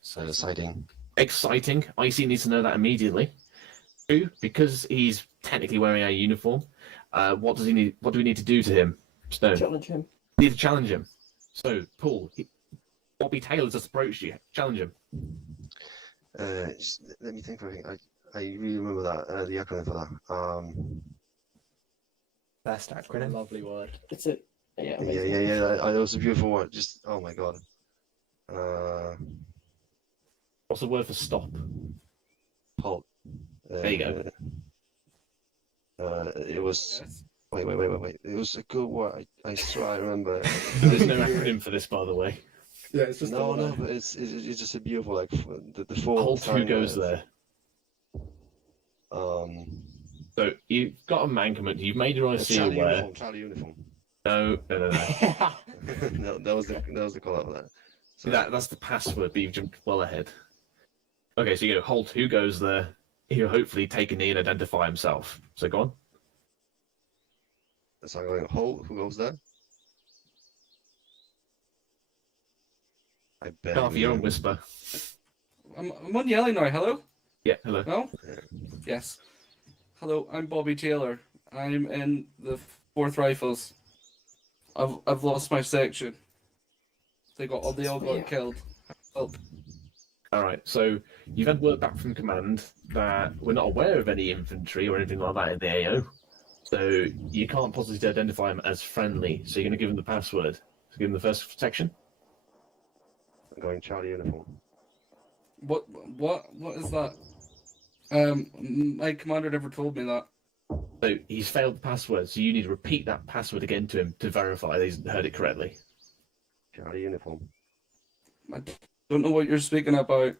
Sighting. Exciting. IC needs to know that immediately. 2, because he's technically wearing a uniform, what does he need? What do we need to do to him? Stone. Challenge him. We need to challenge him. So, Paul, Bobby Taylor just approached you. Challenge him. Let me think for a thing. I really remember that the acronym for that. Best acronym. Lovely word. It's it. Yeah. Yeah. It was a beautiful word. Just oh my god. What's the word for stop? Halt. There you go. It was. Wait. It was a good word. I swear I remember. There's no acronym for this, by the way. Yeah, it's just no, but it's just a beautiful like the four. Halt who goes there. So you've got a mankament. You've made your IC aware. Charlie uniform. No. No, that was the call out for that. So that's the password, but you've jumped well ahead. Okay, so you go halt who goes there. He'll hopefully take a knee and identify himself. So go on. So I'm going halt who goes there. I bet. Carve your own whisper. I'm on yelling now. Hello? Yeah, hello. No? Yeah. Yes. Hello, I'm Bobby Taylor. I'm in the 4th Rifles. I've lost my section. They all got killed. Oh. Alright, so you've had word back from command that we're not aware of any infantry or anything like that in the AO. So you can't possibly identify them as friendly, so you're going to give them the password. So give them the first section. I'm going Charlie uniform. What is that? My commander never told me that. So he's failed the password, so you need to repeat that password again to him to verify that he's heard it correctly. Charlie uniform. I don't know what you're speaking about.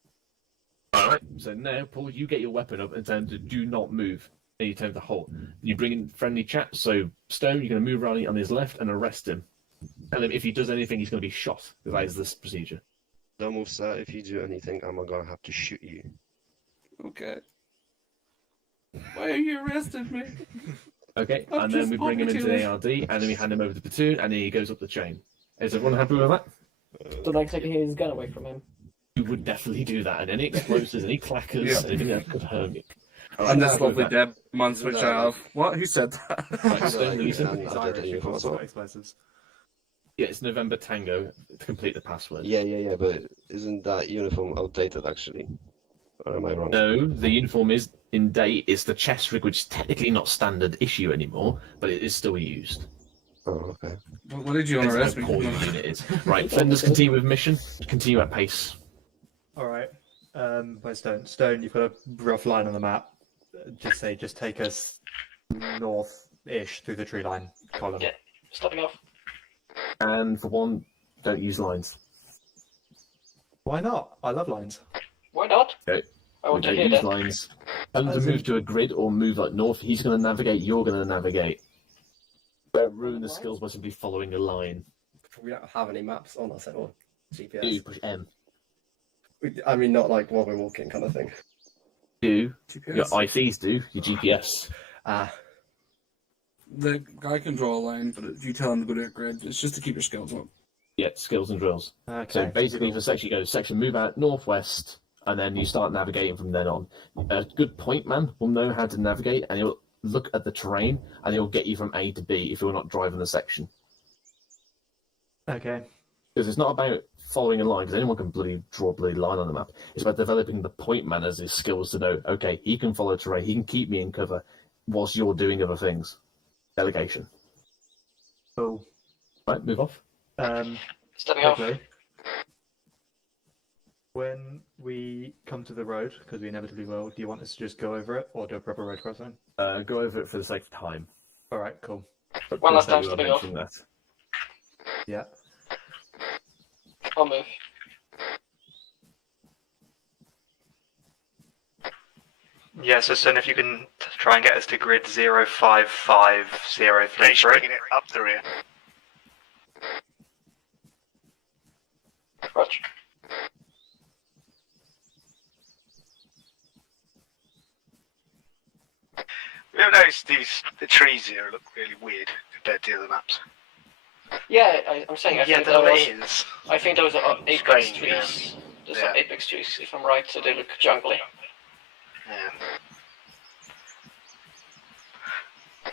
Alright, so now, Paul, you get your weapon up and tell him to do not move. And you tell him to hold. You bring in friendly chat, so Stone, you're going to move around on his left and arrest him. Tell him if he does anything, he's going to be shot. That is this procedure. Don't move, sir. If you do anything, I'm going to have to shoot you. Okay. Why are you arresting me? Okay, I'm and then just we bring him into walking the ARD, and then we hand him over to the platoon, and then he goes up the chain. Is everyone happy with that? So like taking his gun away from him. You would definitely do that, and any explosives, any clackers, anything that could harm you. And this lovely dead man switch off. What? Who said that? Right, Stone, release him. Explosives. Yeah, it's November Tango to complete the password. Yeah, but isn't that uniform outdated, actually? Or am I wrong? No, the uniform is in date. It's the chest rig, which is technically not standard issue anymore, but it is still used. Oh, okay. What did you arrest me? How poor your unit is. Right, Flinders, continue with mission. Continue at pace. Alright. Where's Stone? Stone, you've got a rough line on the map. Just take us north-ish through the tree line column. Yeah, stopping off. And for one, don't use lines. Why not? I love lines. Why not? Okay. I want to don't hear use that. lines. Tell him to move to a grid or move like north. He's going to navigate, you're going to navigate. Don't ruin the skills by simply following a line. We don't have any maps on us or GPS. Do push M. I mean, not like while we're walking kind of thing. Do. GPS. Your ICs do. Your GPS. The guy can draw a line, but if you tell him to go to a grid, it's just to keep your skills up. Yeah, skills and drills. Okay. So basically, for section, you go section, move out northwest, and then you start navigating from then on. A good point man will know how to navigate, and he'll look at the terrain, and he'll get you from A to B if you're not driving the section. Okay. Because it's not about following a line, because anyone can draw a bloody line on the map. It's about developing the point man as his skills to know, okay, he can follow terrain, he can keep me in cover whilst you're doing other things. Delegation. Cool. Right, move off. Stepping off. Okay. When we come to the road, because we inevitably will, do you want us to just go over it or do a proper road crossing? Go over it for the sake of time. Alright, cool. But One last please time don't stepping off. mention that. Yeah. I'll move. Yeah, so Son, if you can try and get us to grid 055033. He's bringing it up the rear. Roger. You ever noticed the trees here look really weird compared to the other maps? Yeah, I'm saying I think that those. is. I think those are apex Strange, trees. yeah. Those Yeah. are apex trees, if I'm right. So they look jungly. Yeah.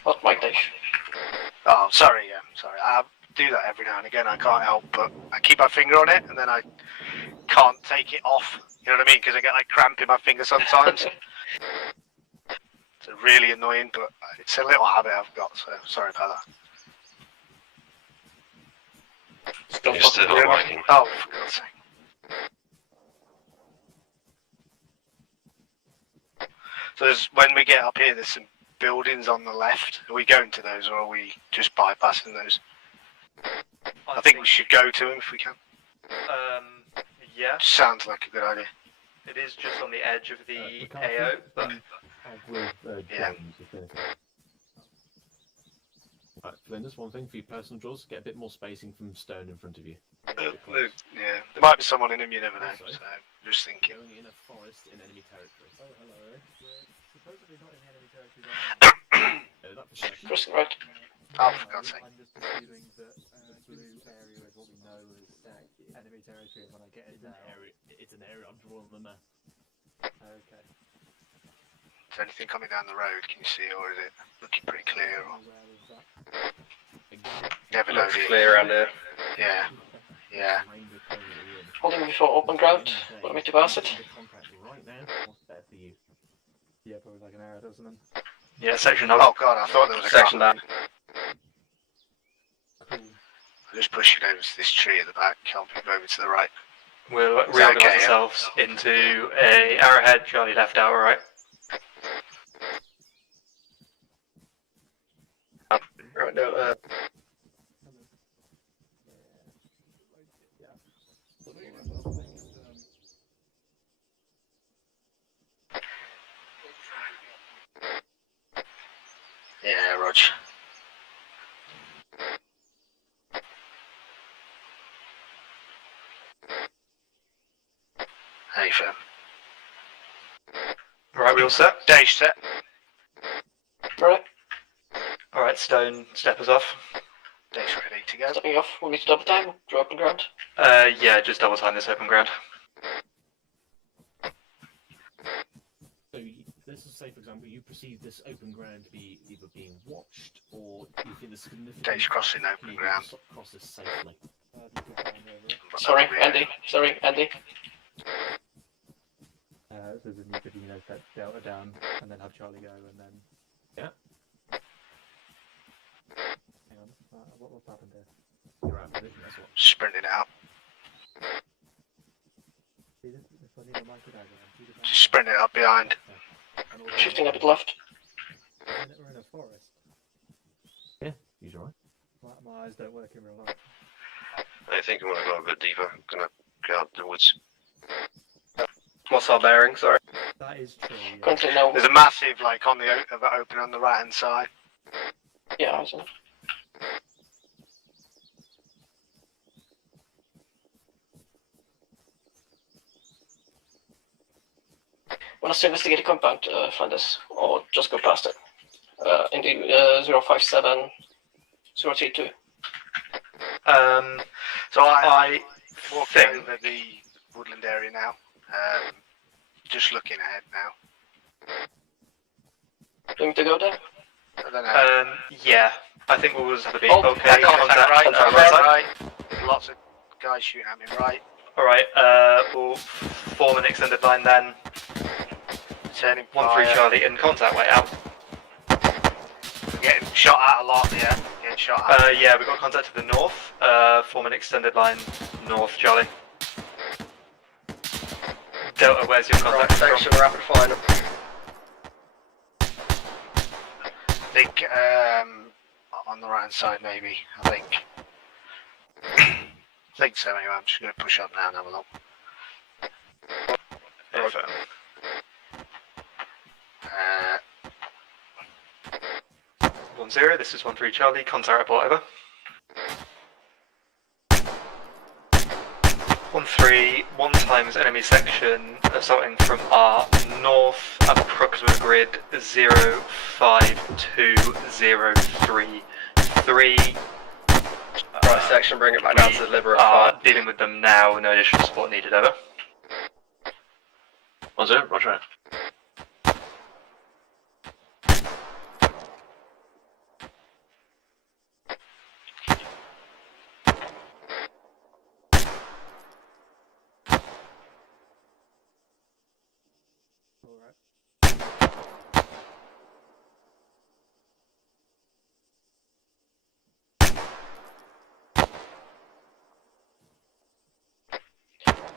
Not my dish. Oh, sorry, yeah, sorry. I do that every now and again. I can't help, but I keep my finger on it and then I can't take it off. You know what I mean? Because I get like cramp in my finger sometimes. It's really annoying, but it's a little habit I've got. So sorry about that. Still You're still fucking working. Oh, for God's sake. So when we get up here, there's some buildings on the left. Are we going to those, or are we just bypassing those? I think we should go to them if we can. Yeah, Sounds like a good idea. it is just on the edge of the we can't AO, keep- but Yeah. Right, Flinders, one thing for your personal draws, get a bit more spacing from Stone in front of you. Yeah, there might be someone in them, you never know. So just thinking. Going in a forest in enemy territory. Oh, hello. We're supposedly not in enemy territory. That perception. Crossing right. Oh, for God's sake. I'm just assuming that blue area is what we know is enemy territory, and when I get it now. It's an area I've drawn on the map. Okay. Is there anything coming down the road? Can you see, or is it looking pretty clear? Or... Never know. looks do you? clear around here. Yeah. Yeah. Holding before open ground. Want me to pass it? Right now, what's better for you? Yeah, probably like an arrow, doesn't it? Yeah, section Oh up. god, I thought there was a Section car. that. Cool. I'm just pushing over to this tree at the back, helping over to the right. We'll Is that reorganize okay, yeah? ourselves into a arrowhead, Charlie left, arrow right. Right, no, Yeah, Rog. Hey, Finn. Right, we all set? Dash set. Right. Alright, Stone, step us off. Dash ready to go. Stepping off. Want me to double time? To open ground? Yeah, just double time this open ground. So let's just say, for example, you perceive this open ground to be either being watched or you think there's significant Dash crossing open ground. cross this safely. Sorry, Andy. Sorry, Andy. So then you could, set Delta down and then have Charlie go and then. Yeah. Hang on. What's happened here? You're out of position, that's what. Sprinting out. See this I need a micro diagram. Just sprinting up behind. Shifting a bit left. We're in a forest. Yeah, he's alright. My eyes don't work in real life. I think I'm gonna go a bit deeper. I'm gonna go out the woods. What's our bearing, sorry? That is true. Yeah. Currently no. There's a massive, like, on the open on the right hand side. Yeah, I see. Want us to investigate the compound, Flanders, or just go past it? In the 057 032. So I walk think- over the woodland area now. Just looking ahead now. Going to go there? I don't know. Yeah, I think we'll just have a beat. Oh, Okay, contact right, contact right, right. Lots of guys shooting at me right. Alright, we'll form an extended line then. Turning 1-3 fire. Charlie in contact way out. Getting shot at a lot, yeah. Getting shot at. Yeah, we've got contact to the north. Form an extended line north, Charlie. Delta, where's your contact from? rapid fire. I think on the right hand side maybe, I think. I think so anyway, I'm just going to push up now and have a look. Affirm. Uh, 1-0, this is 1-3 Charlie, contact report over. 1-3, 1 times enemy section assaulting from our north approximate grid 052033. Right section, bring it back down to deliberate fire. Dealing with them now, no additional support needed, over. 1-0, roger.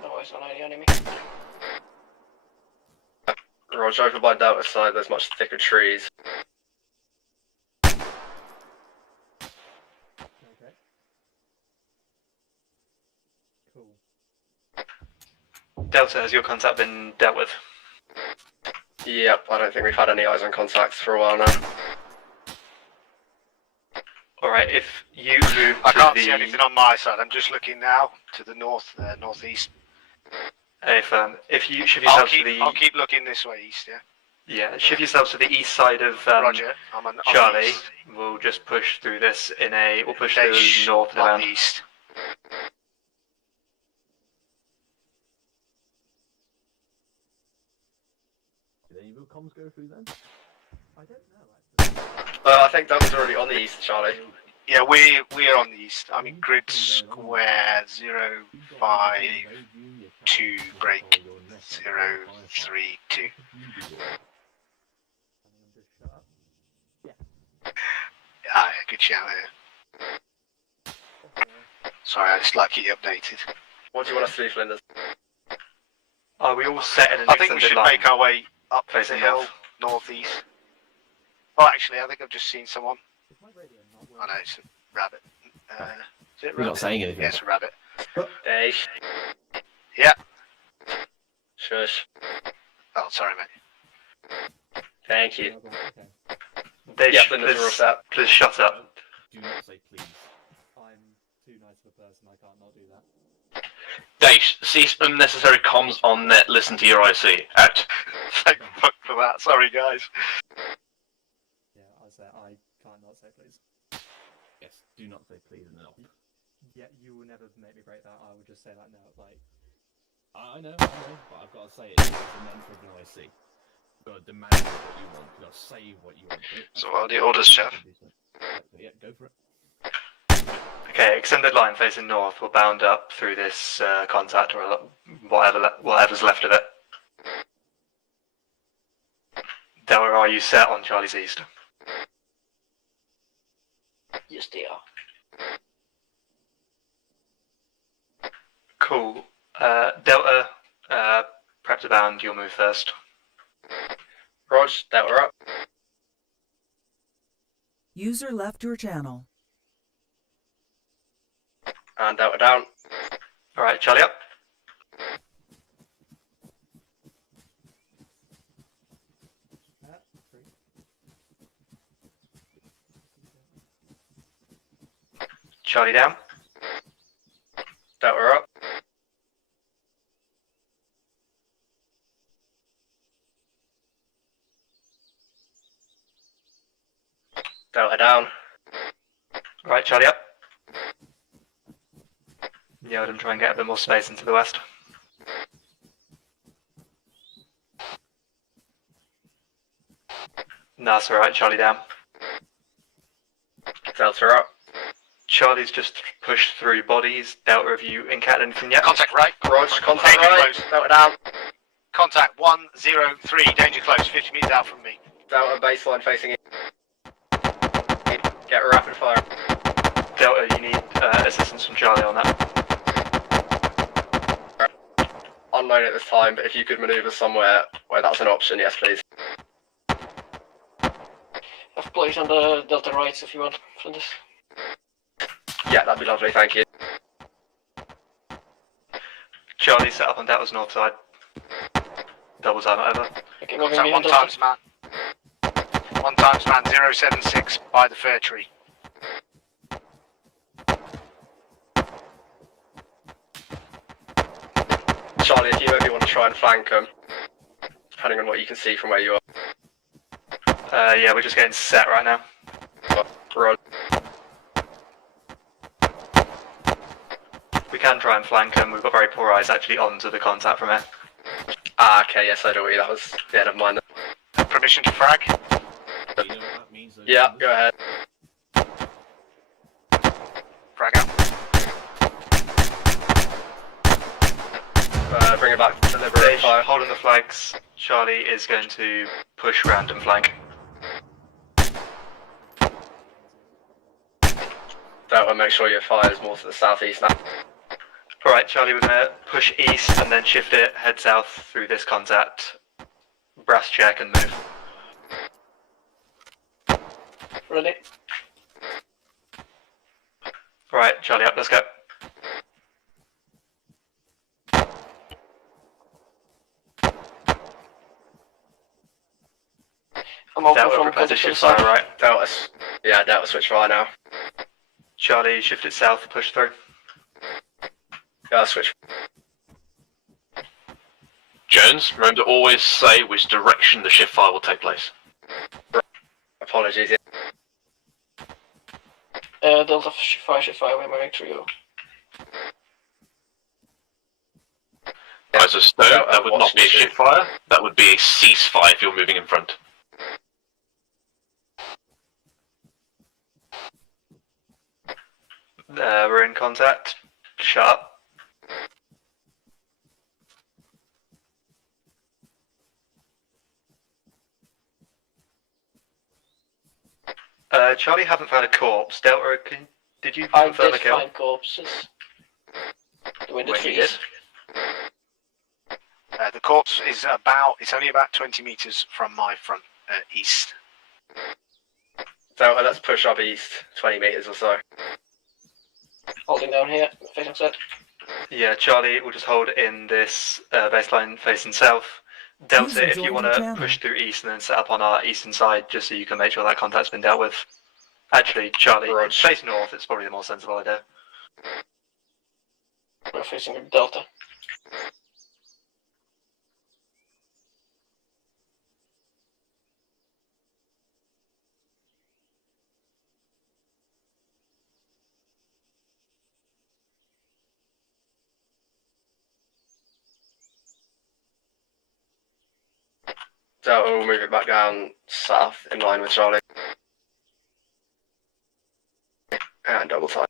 No eyes on any enemy. Roger, over by Delta side, there's much thicker trees. Okay. Cool. Delta, has your contact been dealt with? Yep, I don't think we've had any eyes on contacts for a while now. Alright, if you move I to can't the... see anything on my side, I'm just looking now to the north, northeast. If you shift I'll yourself keep, to the... I'll keep looking this way east, yeah? Yeah, shift yourself to the east side of Roger, I'm on Charlie. east. We'll just push through this in a... We'll push to Dash the north and on around. the east. Did any of your comms go through then? I don't know actually. I think that was already on the east, Charlie. Yeah, we're on the east. I'm in grid square 052 break 032. Ah, yeah, good shout here. Sorry, I just like to keep you updated. What do you want us to do, Flinders? Are we all set in an I think we extended should line? make our way up the Facing hill, north. northeast. Oh, actually, I think I've just seen someone. Oh no, it's a rabbit. Is it a You're rabbit? not saying anything. Yeah, it's a rabbit. Dave. Yeah. Shush. Oh, sorry, mate. Thank you. Okay. Dave, please shut up. Do not say please. I'm too nice of a person. I can't not do that. Dash, cease unnecessary comms on net. Listen to your IC. Out. Thank fuck for that. Sorry, guys. Yeah, I say I can't not say please. Yes, do not say please and not. Yeah, you will never make me break that. I will just say that now. Like, I know, but I've got to say it. It's a mentor of an IC. You've got to demand what you want. You've got to say what you want. So what are the orders, Chef? Yeah, go for it. Okay, extended line facing north. We'll bound up through this contact or whatever's left of it. Delta, are you set on Charlie's east? Yes, they are. Cool. Delta, prep to bound. You'll move first. Rog, Delta up. User left your channel. And Delta down. Alright, Charlie up. Charlie down. Delta up. Delta down. Right, Charlie up. Yeah, let him try and get a bit more space into the west. No, that's alright, Charlie down. Delta up. Charlie's just pushed through bodies. Delta, have you encountered anything yet? Contact right. Rog, contact Danger right. close. Delta down. Contact 103. Danger close. 50 meters out from me. Delta baseline facing in. Get rapid fire. Delta, you need assistance from Charlie on that. Unknown at this time, but if you could manoeuvre somewhere where that's an option, yes please. Have place on the Delta rights if you want, Flinders. Yeah, that'd be lovely, thank you. Charlie, set up on Delta's north side. Double time it over. Okay, Contact 1 times man. 1 times man 076 by the fir tree. Charlie, if you maybe want to try and flank them, depending on what you can see from where you are. Yeah, we're just getting set right now. Rod. We can try and flank them. We've got very poor eyes actually onto the contact from here. Ah, okay, yes, so do we. That was, yeah, never mind. Permission to frag? You know what that means, though, Yeah, Flinders? go ahead. Frag out. Bring it back. Deliberate fire. Holding the flags. Charlie is going to push random flank. Delta, make sure your fire is more to the southeast now. Alright, Charlie, we're going to push east and then shift it, head south through this contact. Brass check and move. Ready? Alright, Charlie up, let's go. I'm open Delta, from prepare to contact shift side. fire right. Delta, yeah, Delta switch fire now. Charlie, shift it south, push through. Yeah, switch. Jones, remember to always say which direction the shift fire will take place. Apologies. Yeah. Delta shift fire, we're moving through you. Right, so Stone, Delta, that would watch not be a this. shift fire, that would be a ceasefire if you're moving in front. We're in contact. Shut up. Charlie haven't found a corpse. Delta, did you confirm a kill? I did find corpses. Doing the When you trees. did? The corpse is it's only about 20 meters from my front, east. Delta, let's push up east 20 meters or so. Holding down here, facing south. Yeah, Charlie, we'll just hold in this baseline facing south. Delta, User if you joined want your to channel. push through east and then set up on our eastern side, just so you can make sure that contact's been dealt with. Actually, Charlie, face north, it's probably the more sensible idea. We're facing Delta. Delta, we'll move it back down south in line with Charlie. And double time.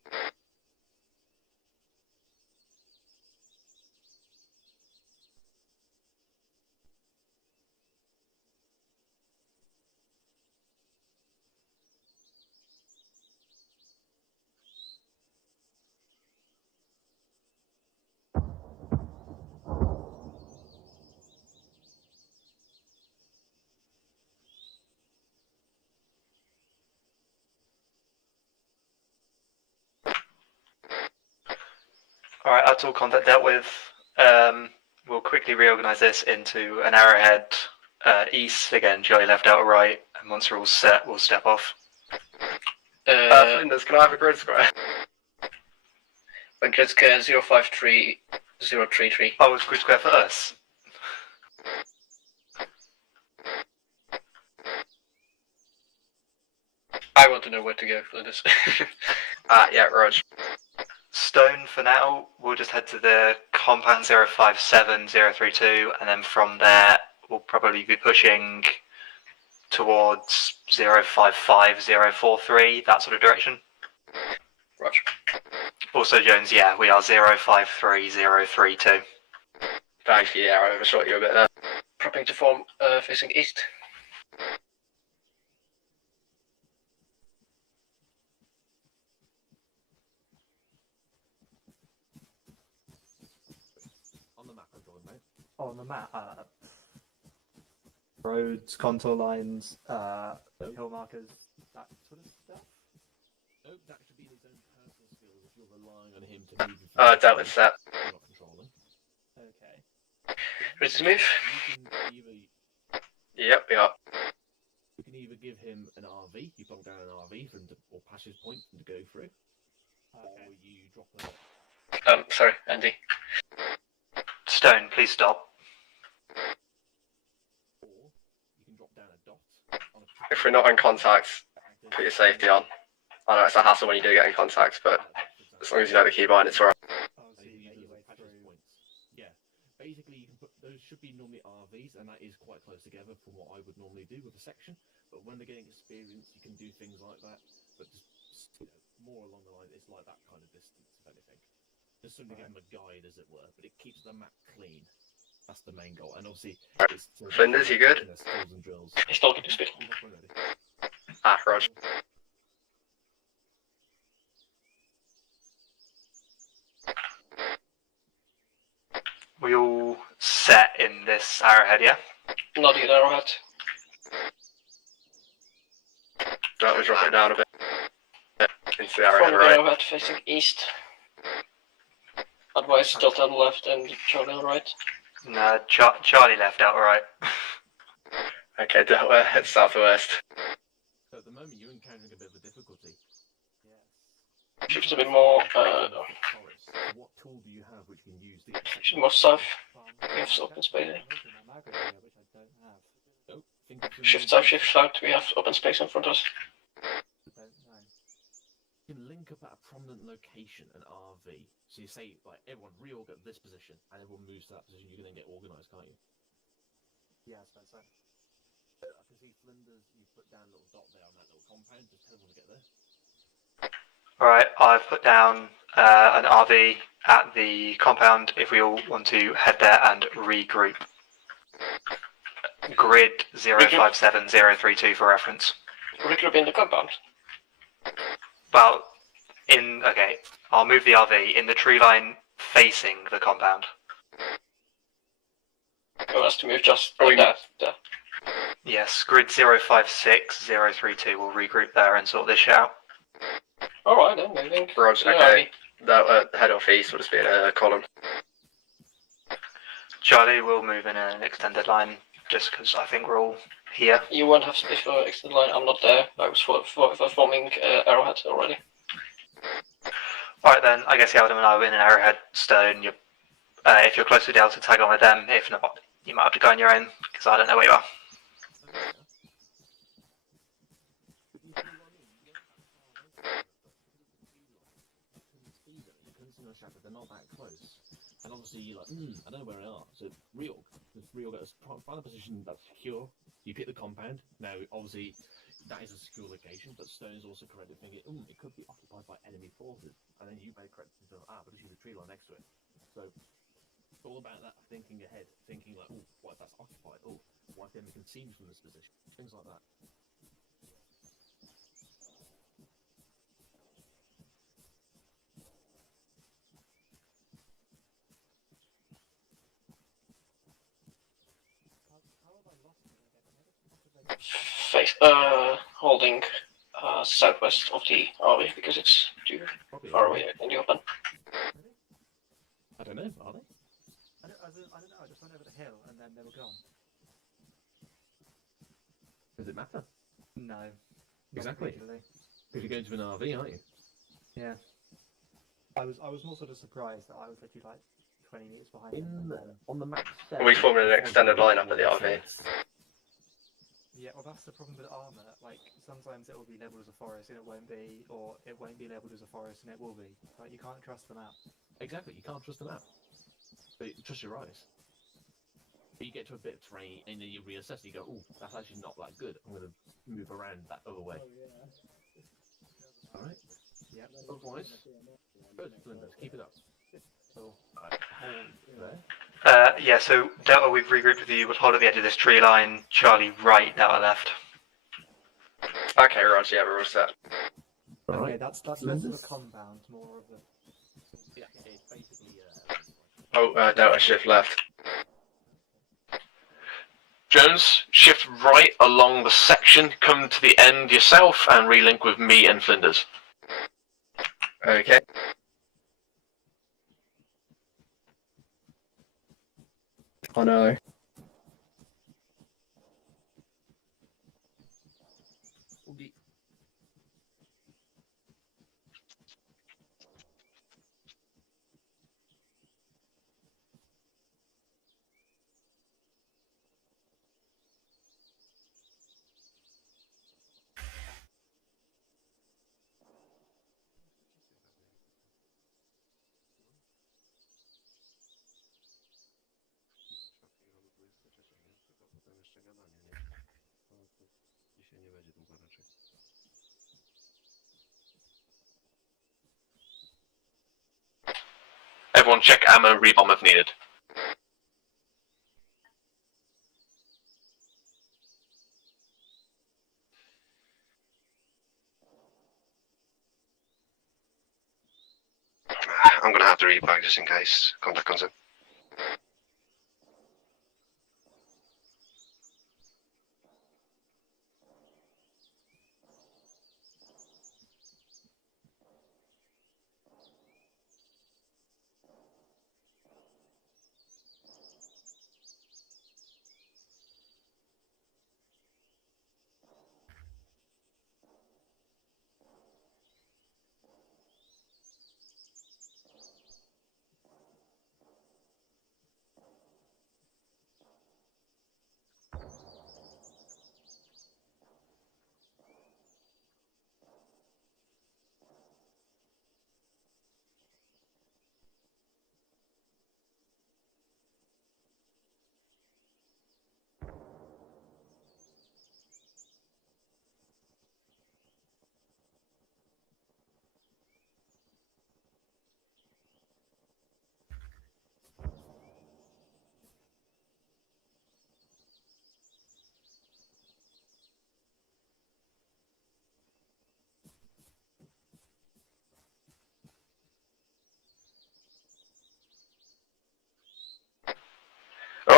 Alright, that's all contact dealt with. We'll quickly reorganise this into an arrowhead east. Again, Charlie left, out, right. And once we're all set, we'll step off. Flinders, can I have a grid square? A grid square 053033. Oh, it's grid square for us. I want to know where to go for this. Yeah, Rog. Stone for now, we'll just head to the compound 057032, and then from there we'll probably be pushing towards 055043, that sort of direction. Roger. Also, Jones, yeah, we are 053032. Thank you, yeah, I overshot you a bit there. Prepping to form facing east. On the map, I'm drawing, mate. On the map, roads, contour lines, hill markers, that sort of stuff. Nope, that should be his own personal skills if you're relying on him to move you. Dealt with that. You're not controlling. Okay. Ready to move? You can either Yep, we are. You can either give him an RV, you plug down an RV for him to, or passage point for him to go through, or you drop a... Sorry, Andy. Stone, please stop. Or you can drop down a dot on a... If we're not in contact, put your safety on. I know it's a hassle when you do get in contact, but as long as you know the keybind, it's alright. Yeah, basically you can put those should be normally RVs, and that is quite close together from what I would normally do with a section. But when they're getting experience, you can do things like that. But just more along the line, it's like that kind of distance, if anything. Just something to give them a guide, as it were. But it keeps the map clean. That's the main goal. And obviously, it's Flinders, you good? skills and drills. He's talking to speed. Rog. We all set in this arrowhead, yeah? Not the arrowhead. Don't we drop it down a bit? Into the From arrowhead, the right? arrowhead facing east. Otherwise, Delta on the left and Charlie on the right. No, Charlie left, out, right. Okay, Delta, head southwest. So at the moment, you're encountering a bit of a difficulty. Shifts a bit more, What tool do you have which can use the should more south. We have open space. Shift south, we have open space in front of us. You can link up at a prominent location, an RV. So you say, like, everyone reorg at this position, and everyone moves to that position. You can then get organised, can't you? Yeah, I suppose so. I can see Flinders. You put down a little dot there on that little compound. Just tell everyone to get there. Alright, I've put down an RV at the compound if we all want to head there and regroup. Grid 057032 for reference. Regroup in the compound. Well, okay, I'll move the RV in the tree line facing the compound. You want us to move just like that? Yes, grid 056032 will regroup there and sort this shit out. Alright then, moving. Roger, okay. That head off east will just be in a column. Charlie will move in an extended line just because I think we're all here. You won't have space for extended line, I'm not there. I was forming Arrowhead already. Alright then, I guess Yeldon and I were in an Arrowhead Stone. If you're close to Delta, tag on with them. If not, you might have to go on your own because I don't know where you are. They're not that close, and obviously you're like, I don't know where they are. So reorg us, find a position that's secure. You pick the compound. Now, obviously, that is a secure location, but Stone is also correct in thinking, it could be occupied by enemy forces, and then you made correct decision. But there's a tree line next to it. So it's all about that thinking ahead, thinking like, what if that's occupied? What if the enemy can see me from this position? Things like that. Holding southwest of the RV because it's too far away in the open. I don't know, are they? I don't know, I just went over the hill and then they were gone. Does it matter? No. Exactly. Because you're going to an RV, aren't you? Yeah. I was more sort of surprised that I was literally like 20 meters behind them. On the map. We formed an extended line up at the RV. Yeah, well that's the problem with armor, like sometimes it will be labelled as a forest and it won't be, or it won't be labelled as a forest and it will be. Like you can't trust the map. Exactly, you can't trust the map. But you trust your eyes. But you get to a bit of terrain and then you reassess and you go, that's actually not that good. I'm going to move around that other way. Alright? Yep. Otherwise, good, Flinders, keep it up. So, hold there. Yeah, so Delta, we've regrouped with you. We'll hold at the edge of this tree line. Charlie, right, Delta, left. Okay, Roger, yeah, we're all set. Okay, that's less of a compound, more of a... Yeah, it's basically... Delta, shift left. Jones, shift right along the section, come to the end yourself, and relink with me and Flinders. Okay. I know. Everyone check ammo, rebomb if needed. I'm gonna have to repack just in case contact comes in.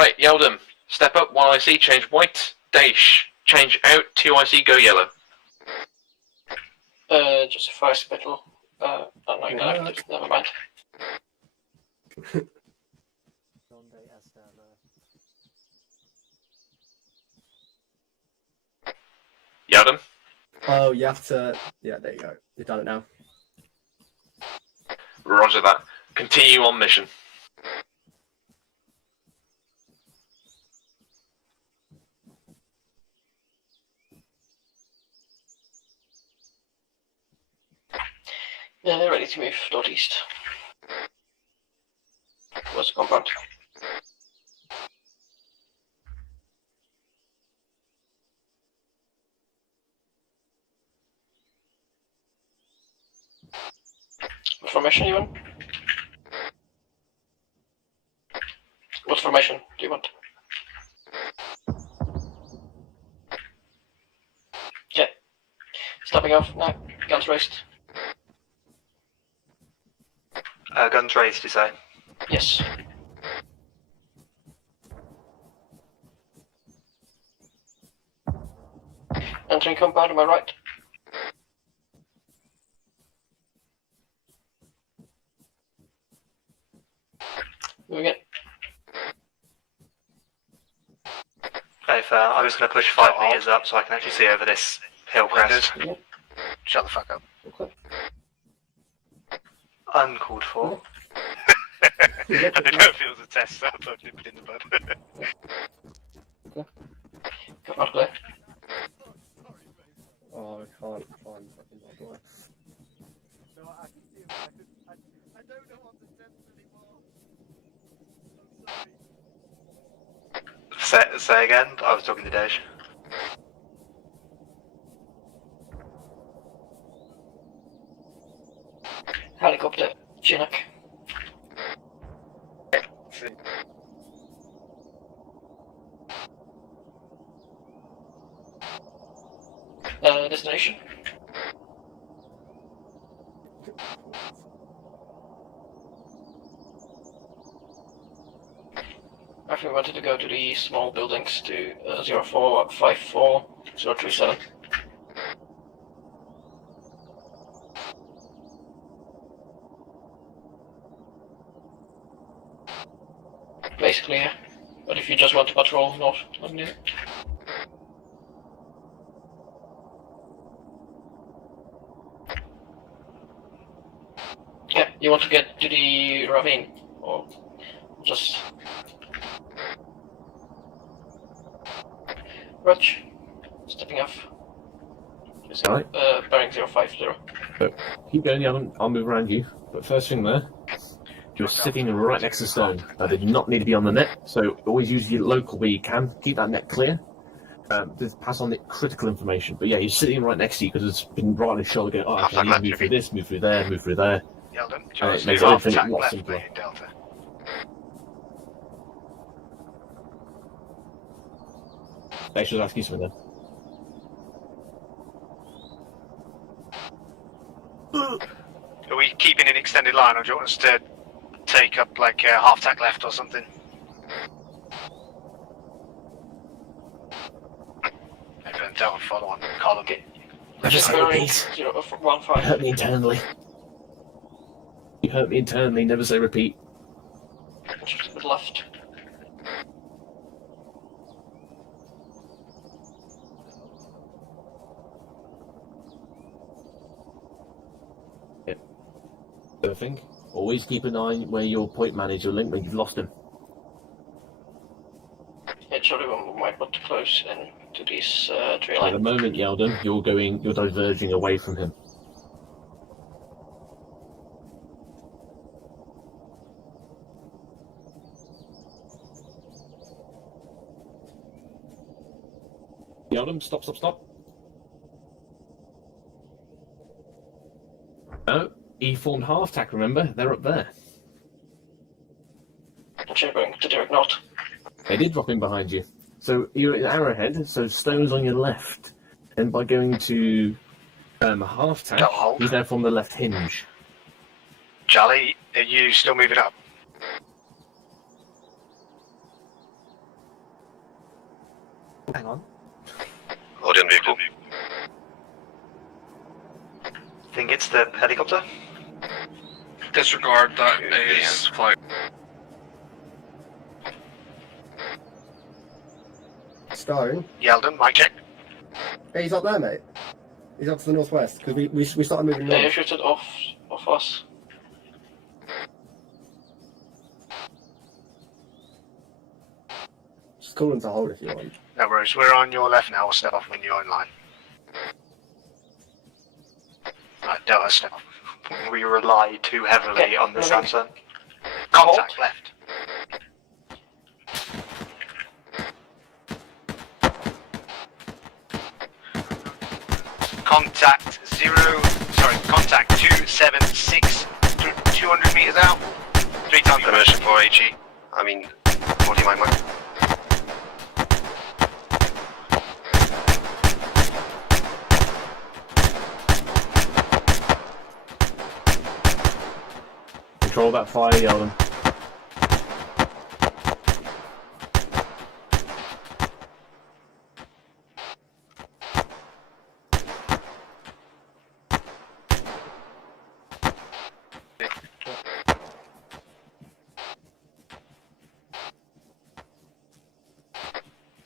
Right, Yeldon, step up, 1 IC, change white. Daesh, change out, 2 IC, go yellow. Just a fire spittle. Oh no, you're gonna have to. Never mind. Yeldon? Oh, you have to. Yeah, there you go. You've done it now. Roger that. Continue on mission. Ready to move northeast. What's the compound? What formation you want? What formation do you want? Okay. Stepping off now. Guns raised. Guns raised, you say? Yes. Entering compound, am I right? Moving it. If, I'm just going to push 5 meters up so I can actually see over this hill crest. Shut the fuck up. Okay. Uncalled for. I didn't know if it was a test, so I put it in the bud. Come on, clear. Oh, I can't find fucking my door. No, I can see it. I don't know what to sense anymore. I'm sorry. Say again? I was talking to Daesh. Helicopter, Chinook. Destination. I think we wanted to go to the small buildings to 0454037. Basically, yeah. But if you just want to patrol north, let me do it. Yeah, you want to get to the ravine, or just... Rutch, stepping off. Alright. Bearing 050. So, keep going, I'll move around you. But first thing there, you're sitting right next to stone. They do not need to be on the net, so always use your local where you can. Keep that net clear. Just pass on the critical information. But yeah, he's sitting right next to you because it's been right on his shoulder going, oh, okay, I need to move through this, move through there, move through there. Yeldon, And it makes everything a lot left simpler. in Delta. They should ask you something then. Are we keeping an extended line, or do you want us to take up like a half tack left or something? Maybe then tell and follow on column. Just Bearing repeat. 015. You hurt me internally. You hurt me internally, never say repeat. Just a bit left. Other thing, always keep an eye where your point man is, your link when you've lost him. Yeah, Charlie one might want to close in to this tree At line. the moment, Yeldon, you're diverging away from him. Yeldon, stop. No, he formed half tack, remember? They're up there. Going to direct north. They did drop in behind you. So you're at Arrowhead, so Stone's on your left. And by going to half tack, Don't hold. he's now from the left hinge. Jolly, are you still moving up? Hang on. Audion vehicle. Think it's the helicopter? Disregard, that is flight. Stone. Yeldon, mic check. Hey, he's up there, mate. He's up to the northwest because we started moving north. Yeah, shooted off us. Just call him to hold if you want. No worries, we're on your left now. We'll step off when you're in line. Right, Delta, step off. We rely too heavily on the Samsung. Contact left. Contact 276, 200 meters out. 3 times Permission for HE. I mean, 40 mile mark. Control that fire, Yeldon.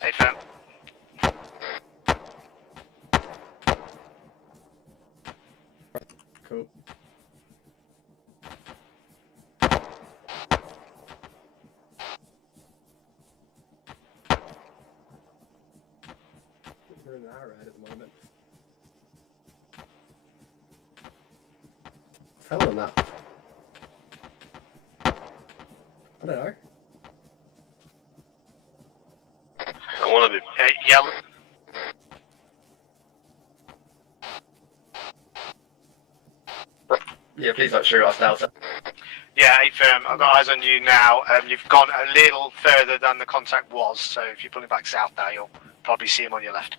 Hey, firm. Cool. We're in an arrowhead at the moment. Tell them that. I don't know. I want to be. Yellow. Yeah, please don't shoot us, Delta. Yeah, hey, firm. I've got eyes on you now. You've gone a little further than the contact was, so if you're pulling back south now, you'll probably see him on your left.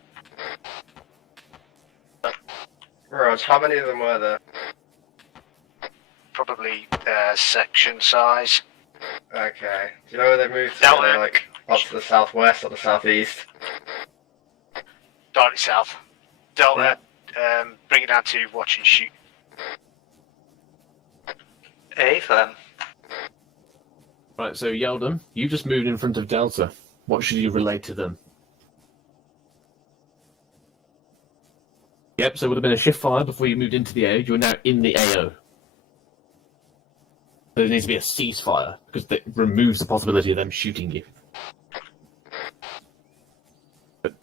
Raj, how many of them were there? Probably section size. Okay. Do you know where they moved to? Delta. Are they like up to the southwest or the southeast? Directly south. Delta, bring it down to watch and shoot. Hey, firm. Right, so Yeldon, you just moved in front of Delta. What should you relay to them? Yep, so it would have been a shift fire before you moved into the AO. You are now in the AO. So there needs to be a ceasefire, because that removes the possibility of them shooting you. But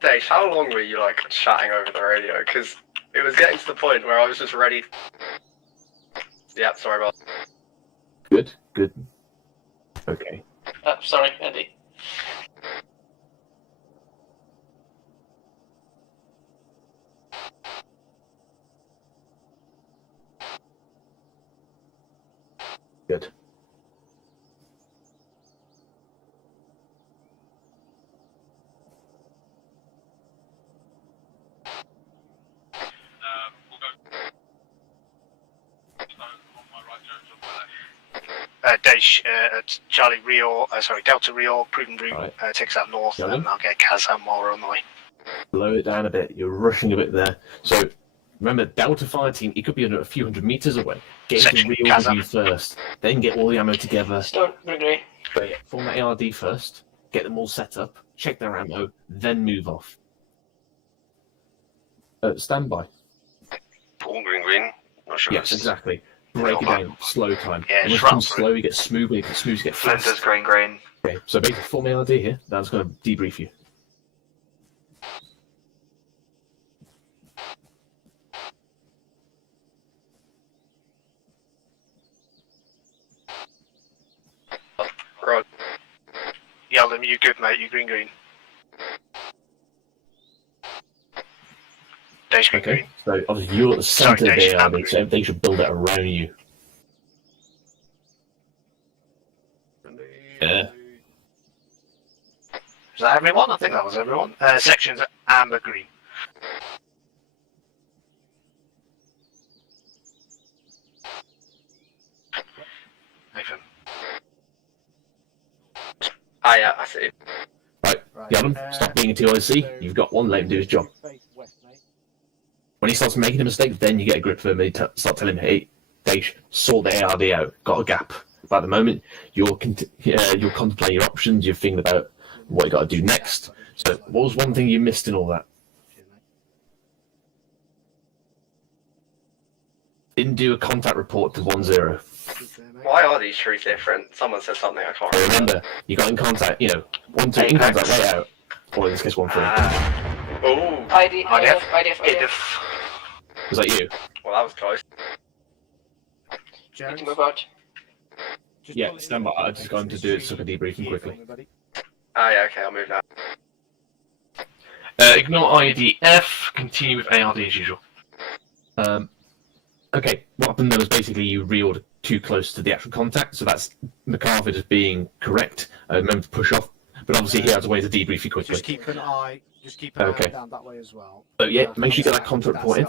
Dave, how long were you like chatting over the radio? Because it was getting to the point where I was just ready. Yeah, sorry about. good, good. Okay. Sorry, Andy. Good. Daesh, Charlie Rio, Delta Rio, proven route, Right. takes out north, Yeldon? and I'll get Kazam while we're on the way. Slow it down a bit. You're rushing a bit there. So remember, Delta fire team, it could be a few hundred meters away. Get into Section real Kazam. review first, then get all the ammo together. Stone, agree. But yeah, form the ARD first, get them all set up, check their ammo, then move off. Stand by. Paul Green. Not sure. Yes, exactly. Break it down, slow time. Yeah, And when it shrub comes through. slow, you get smooth. When it gets smooth, you get fast. Flinders, green. Okay, so basically, form ARD here. That's going to debrief you. Raj, Yeldon, you good, mate? You green. Daesh green. Okay, so obviously you're at the Sorry, centre of Daesh, the ARD, so they should build it around you. Yeah. Is that everyone? I think that was everyone. Sections amber green. Ah, yeah, I see. Right, Yavin, stop being a 2IC. You've got one, let him do his job. When he starts making a mistake, then you get a grip for him and start telling him, hey, Dage, sort the ARD out. Got a gap. But at the moment, you're contemplating your options, you're thinking about what you got to do next. So what was one thing you missed in all that? Didn't do a contact report to 1-0. Why are these trees different? Someone said something I can't remember. Remember, you got in contact, 1-2 in contact way out, or in this case 1-3. Oh, IDF. Was that you? Well, that was close. Need to move out. Yeah, stand by. I'm just going to do it so I can debrief him quickly. Ah, yeah, okay, I'll move now. Ignore IDF, continue with ARD as usual. Okay, what happened there was basically you reordered too close to the actual contact, so that's McCarthy just being correct. Remember to push off, but obviously he has a way to debrief you quickly. Just keep an eye down that way as well. But yeah, make sure you get that contact report in.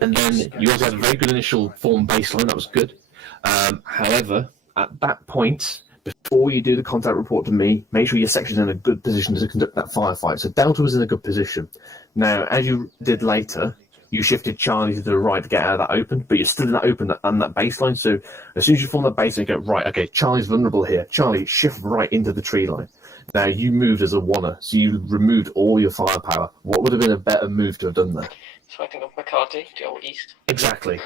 And then you also had a very good initial form baseline, that was good. However, at that point, before you do the contact report to me, make sure your section's in a good position to conduct that firefight. So Delta was in a good position. Now, as you did later, you shifted Charlie to the right to get out of that open, but you're still in that open and that baseline. So as soon as you form that baseline, you go, right, okay, Charlie's vulnerable here. Charlie, shift right into the tree line. Now, you moved as a oneer, so you removed all your firepower. What would have been a better move to have done there? Fighting up McCarthy to go east. Exactly.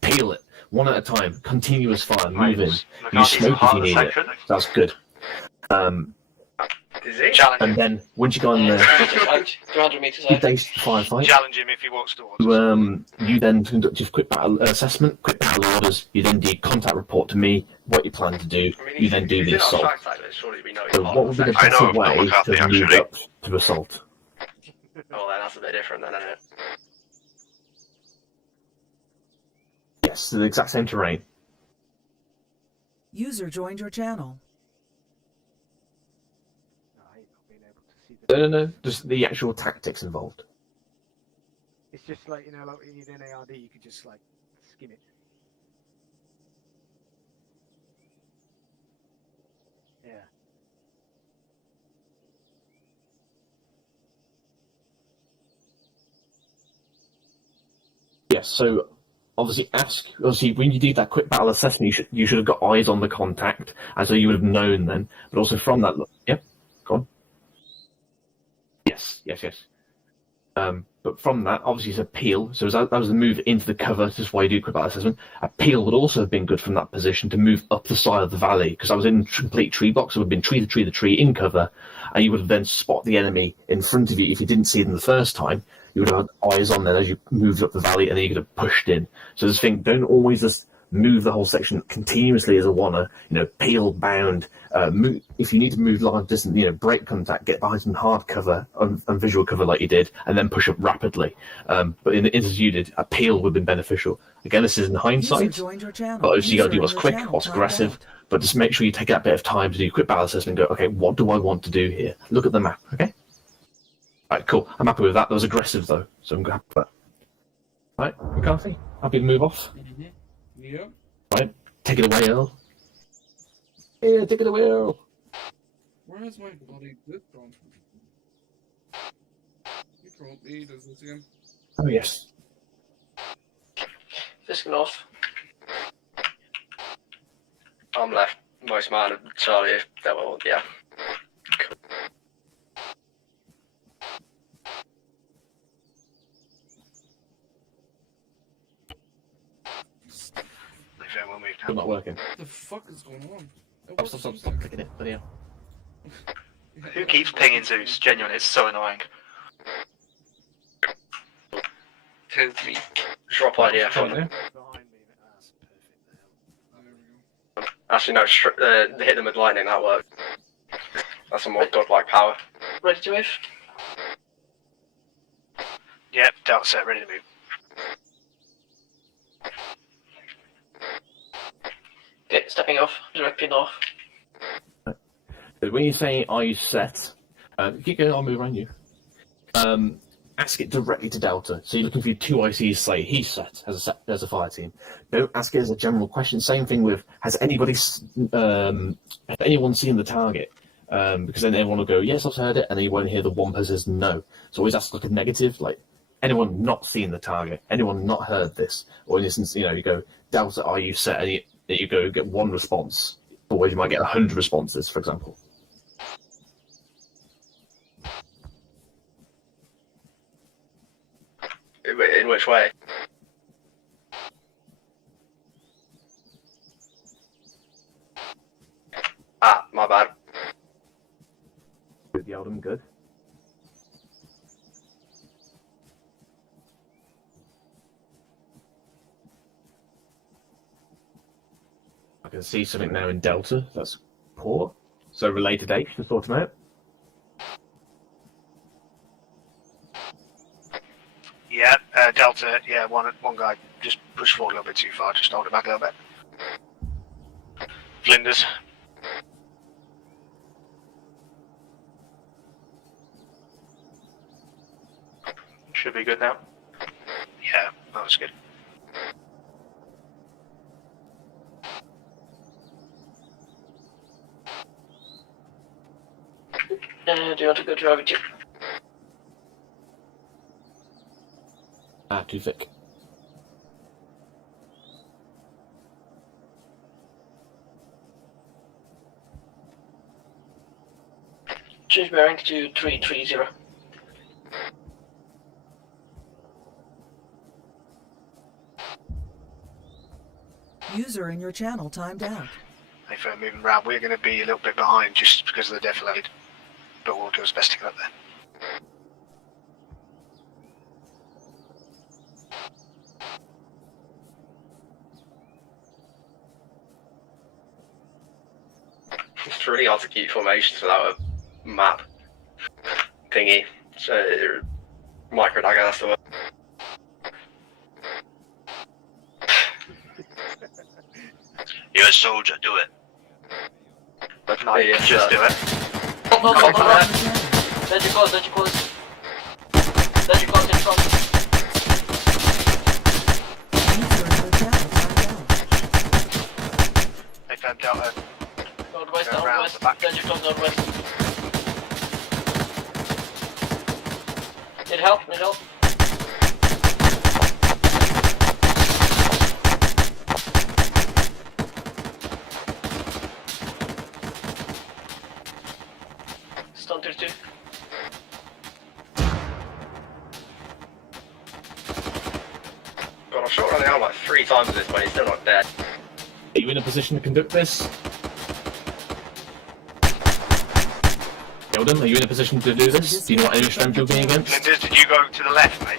Peel it. One at a time. Continuous fire. Move in. Use McCarthy's smoke if you need it. section. That's good. Is it? And then, once you go in there, 200 meters you out. base firefight. Challenge him if he walks towards us. You then conduct your quick battle assessment, quick battle orders. You then do contact report to me, what you plan to do. You then do the assault. So what would be the better way to move up to assault? Oh, then that's a bit different then, isn't it? Yes, the exact same terrain. User joined your channel. No, just the actual tactics involved. It's just like, like when you need an ARD, you could just like skim it. Yeah. Yes, so obviously when you do that quick battle assessment, you should have got eyes on the contact, and so you would have known then. But also from that, yep, go on. Yes. But from that, obviously it's a peel, so that was the move into the cover. This is why you do quick battle assessment. A peel would also have been good from that position to move up the side of the valley, because I was in complete tree box. It would have been tree to tree in cover, and you would have then spot the enemy in front of you. If you didn't see them the first time, you would have had eyes on them as you moved up the valley, and then you could have pushed in. So this thing, don't always just move the whole section continuously as a oneer, peel bound. If you need to move large distance, break contact, get behind some hard cover and visual cover like you did, and then push up rapidly. But in the instance you did, a peel would have been beneficial. Again, this is in hindsight, but obviously you got to do what's quick, what's aggressive, but just make sure you take that bit of time to do a quick battle assessment and go, okay, what do I want to do here? Look at the map, okay? Right, cool. I'm happy with that. That was aggressive though, so I'm happy with that. Right, McCarthy, happy to move off? Yeah. Right, take it away, Earl. Yeah, take it away, Earl. Where is my bloody book gone? You told me, does this again? Oh, yes. Fisk north. I'm left most man of Charlie. That will, yeah. Cool. Still not working. What the fuck is going on? Stop clicking it. But yeah. Who keeps pinging Zeus? Genuine, it's so annoying. 2-3. Drop idea for them. Actually, no, hit them with lightning, that works. That's a more godlike power. Ready to move? Yep, Delta set, ready to move. Okay, stepping off, directly north. When you say, are you set? Keep going, I'll move around you. Ask it directly to Delta. So you're looking for your two ICs, say he's set as a fire team. Don't ask it as a general question. Same thing with, has anyone seen the target? Because then everyone will go, yes, I've heard it, and then you won't hear the one person says no. So always ask like a negative, like anyone not seen the target, anyone not heard this, or in instance, you go, Delta, are you set? And you go get one response. Always you might get 100 responses, for example. In which way? Ah, my bad. Good, Yeldon, good. I can see something now in Delta. That's poor. So related H to sort them out. Yeah, Delta, yeah, one guy just pushed forward a little bit too far, just hold it back a little bit. Flinders. Should be good now. Yeah, that was good. Do you want to go to Ravi 2? Ah, too thick. Change bearing to 330. User in your channel timed out. If we're moving around, we're going to be a little bit behind just because of the defilade, but we'll do our best to get up there. It's really hard to keep formations without a map thingy. So, micro dagger, that's the word. You're a soldier, do it. No, yeah, Just do it. Oh, Let you close, let you close. Let you close in front. They found Delta. Northwest, Go around northwest. the back. Let you close northwest. Need help, need help. Stunter 2. God, I've shot running out like 3 times at this point, he's still not dead. Are you in a position to conduct this? Yeldon, are you in a position to do this? Do you know what enemy strength you're being against? Flinders, did you go to the left, mate?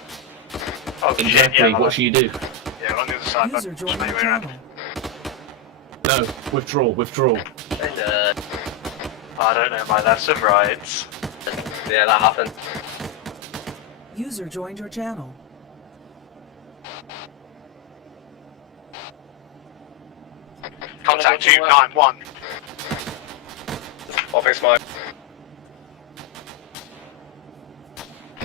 Oh, shit, Exactly, yeah. what should you do? Yeah, on the other side, but User just joined make your your way around. channel. No, withdraw. I don't know my left and rights. Yeah, that happened. User joined your channel. Contact 291. Offing smoke.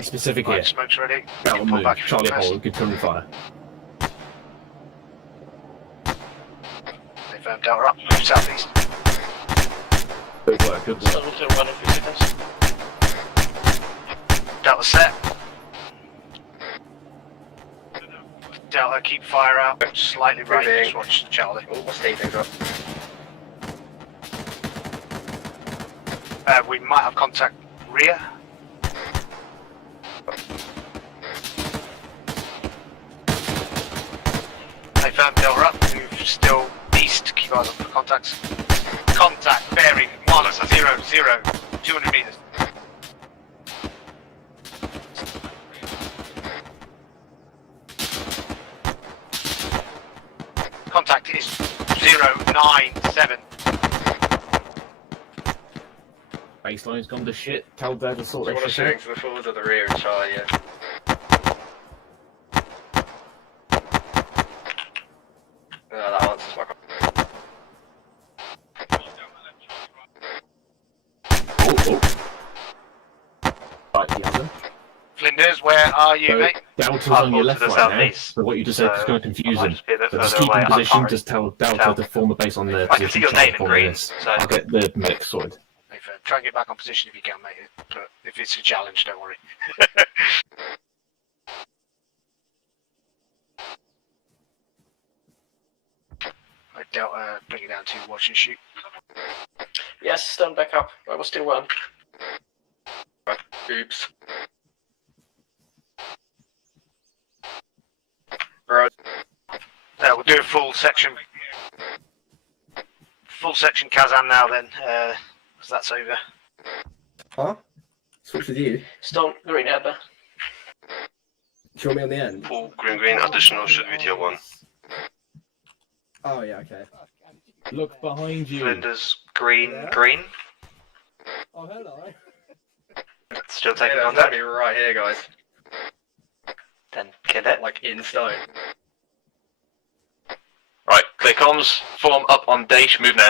Specific here. Right, smoke's ready. That'll Pull move. back if you Charlie want Hole, first. good cover fire. They found Delta up, move southeast. Good work, good work. Double 2 1 in 3 seconds. Delta set. Delta, keep fire out. Slightly right, Moving. just watch Charlie. Oh, what's Steve things up? We might have contact rear. They found Delta up, move still east, keep eyes on for contacts. Contact bearing 100, 200 meters. Contact is 097. Baseline's gone to shit. Tell Dad to Do sort you want that to shit shoot out. to the forwards or the rear and Charlie, yeah? That answers my question. Right, Yeldon. Flinders, where are you, So, mate? Delta's I'll on your move left to the right now. southeast. So what you just said is So, going to confuse I might him. just be a bit So just further keep away. in I position, can't just tell tell. Delta to form a base on their I can see position. your Charlie name in Hole green, is. so- I'll get the mix sorted. They fair. Try and get back on position if you can, mate. But if it's a challenge, don't worry. I doubt bring it down to watch and shoot. Yes, stand back up. I was still one. Oops. Right. We'll do a full section. Full section Kazan now then, so that's over. Huh? Switch with you. Stone, green, Ebba. Do you want me on the end? Full green, additional should be tier 1. Oh, yeah, okay. Look behind you. Flinders, green. Oh, hello. Still taking Yeah, contact. that'd be right here, guys. Then kill it. Like in stone. Right, clear comms, form up on Daesh, move now.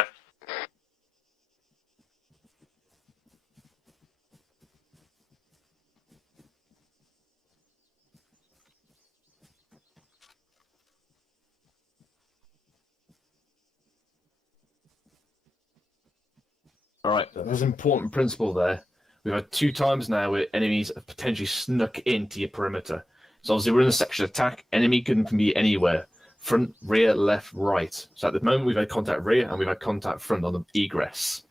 Alright, there's an important principle there. We've had 2 times now where enemies have potentially snuck into your perimeter. So obviously we're in a section attack, enemy can be anywhere. Front, rear, left, right. So at the moment we've had contact rear and we've had contact front on the egress.